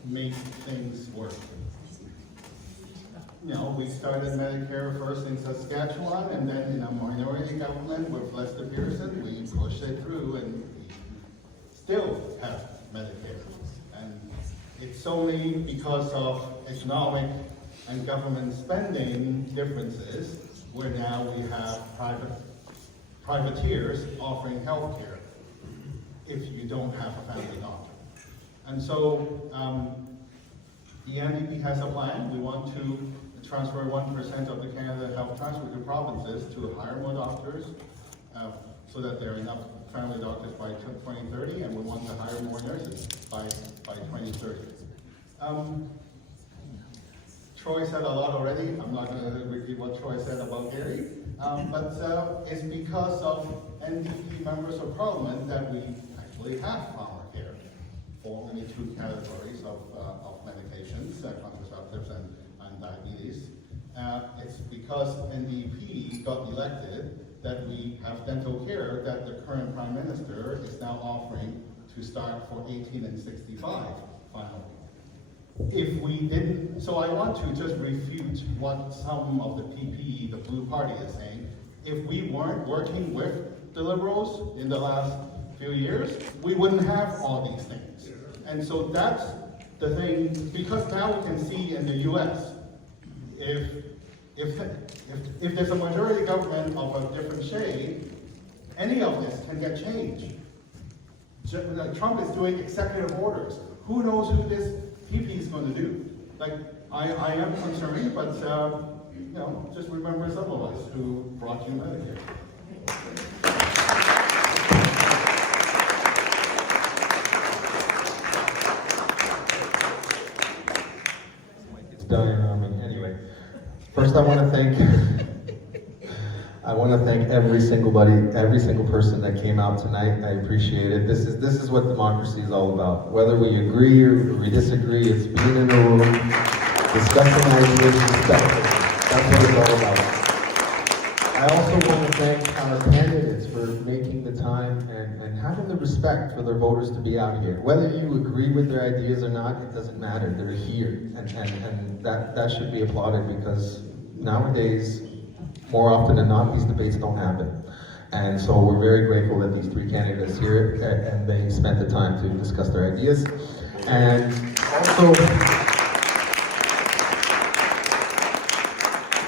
made things work. We started Medicare first in Saskatchewan, and then in a minority government with Lester Pearson, we pushed it through, and we still have Medicare. And it's only because of economic and government spending differences where now we have privateers offering health care if you don't have a family doctor. And so the NDP has a plan. We want to transfer 1% of the Canada Health Transfer to provinces to hire more doctors so that there are enough family doctors by 2030, and we want to hire more nurses by 2030. Troy said a lot already. I'm not going to repeat what Troy said about Gary. But it's because of NDP members of parliament that we actually have pharmacare, fall into two categories of medications, contraceptives and diabetes. It's because NDP got elected that we have dental care that the current Prime Minister is now offering to start for 18 and 65 finally. If we didn't, so I want to just refute what some of the PP, the Blue Party, is saying. If we weren't working with the Liberals in the last few years, we wouldn't have all these things. And so that's the thing, because now we can see in the US, if there's a majority government of a different shade, any of this can get changed. Trump is doing executive orders. Who knows who this PP is going to do? Like, I am concerned, but you know, just remember some of us who brought you Medicare. It's done. Anyway, first I want to thank every single person that came out tonight. I appreciate it. This is what democracy is all about. Whether we agree or we disagree, it's being in a room, discussing ideas, respectfully. That's what it's all about. I also want to thank our candidates for making the time and having the respect for their voters to be out here. Whether you agree with their ideas or not, it doesn't matter. They're here, and that should be applauded, because nowadays, more often than not, these debates don't happen. And so we're very grateful that these three candidates here, and they spent the time to discuss their ideas. And also,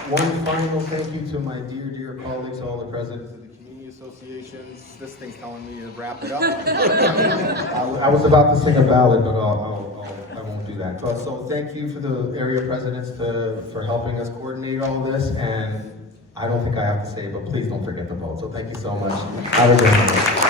one final thank you to my dear colleagues, all the presidents of the community associations. This thing's telling me to wrap it up. I was about to sing a ballad, but I won't do that. So thank you for the area presidents for helping us coordinate all this. And I don't think I have to say it, but please don't forget to vote. So thank you so much. Have a good night.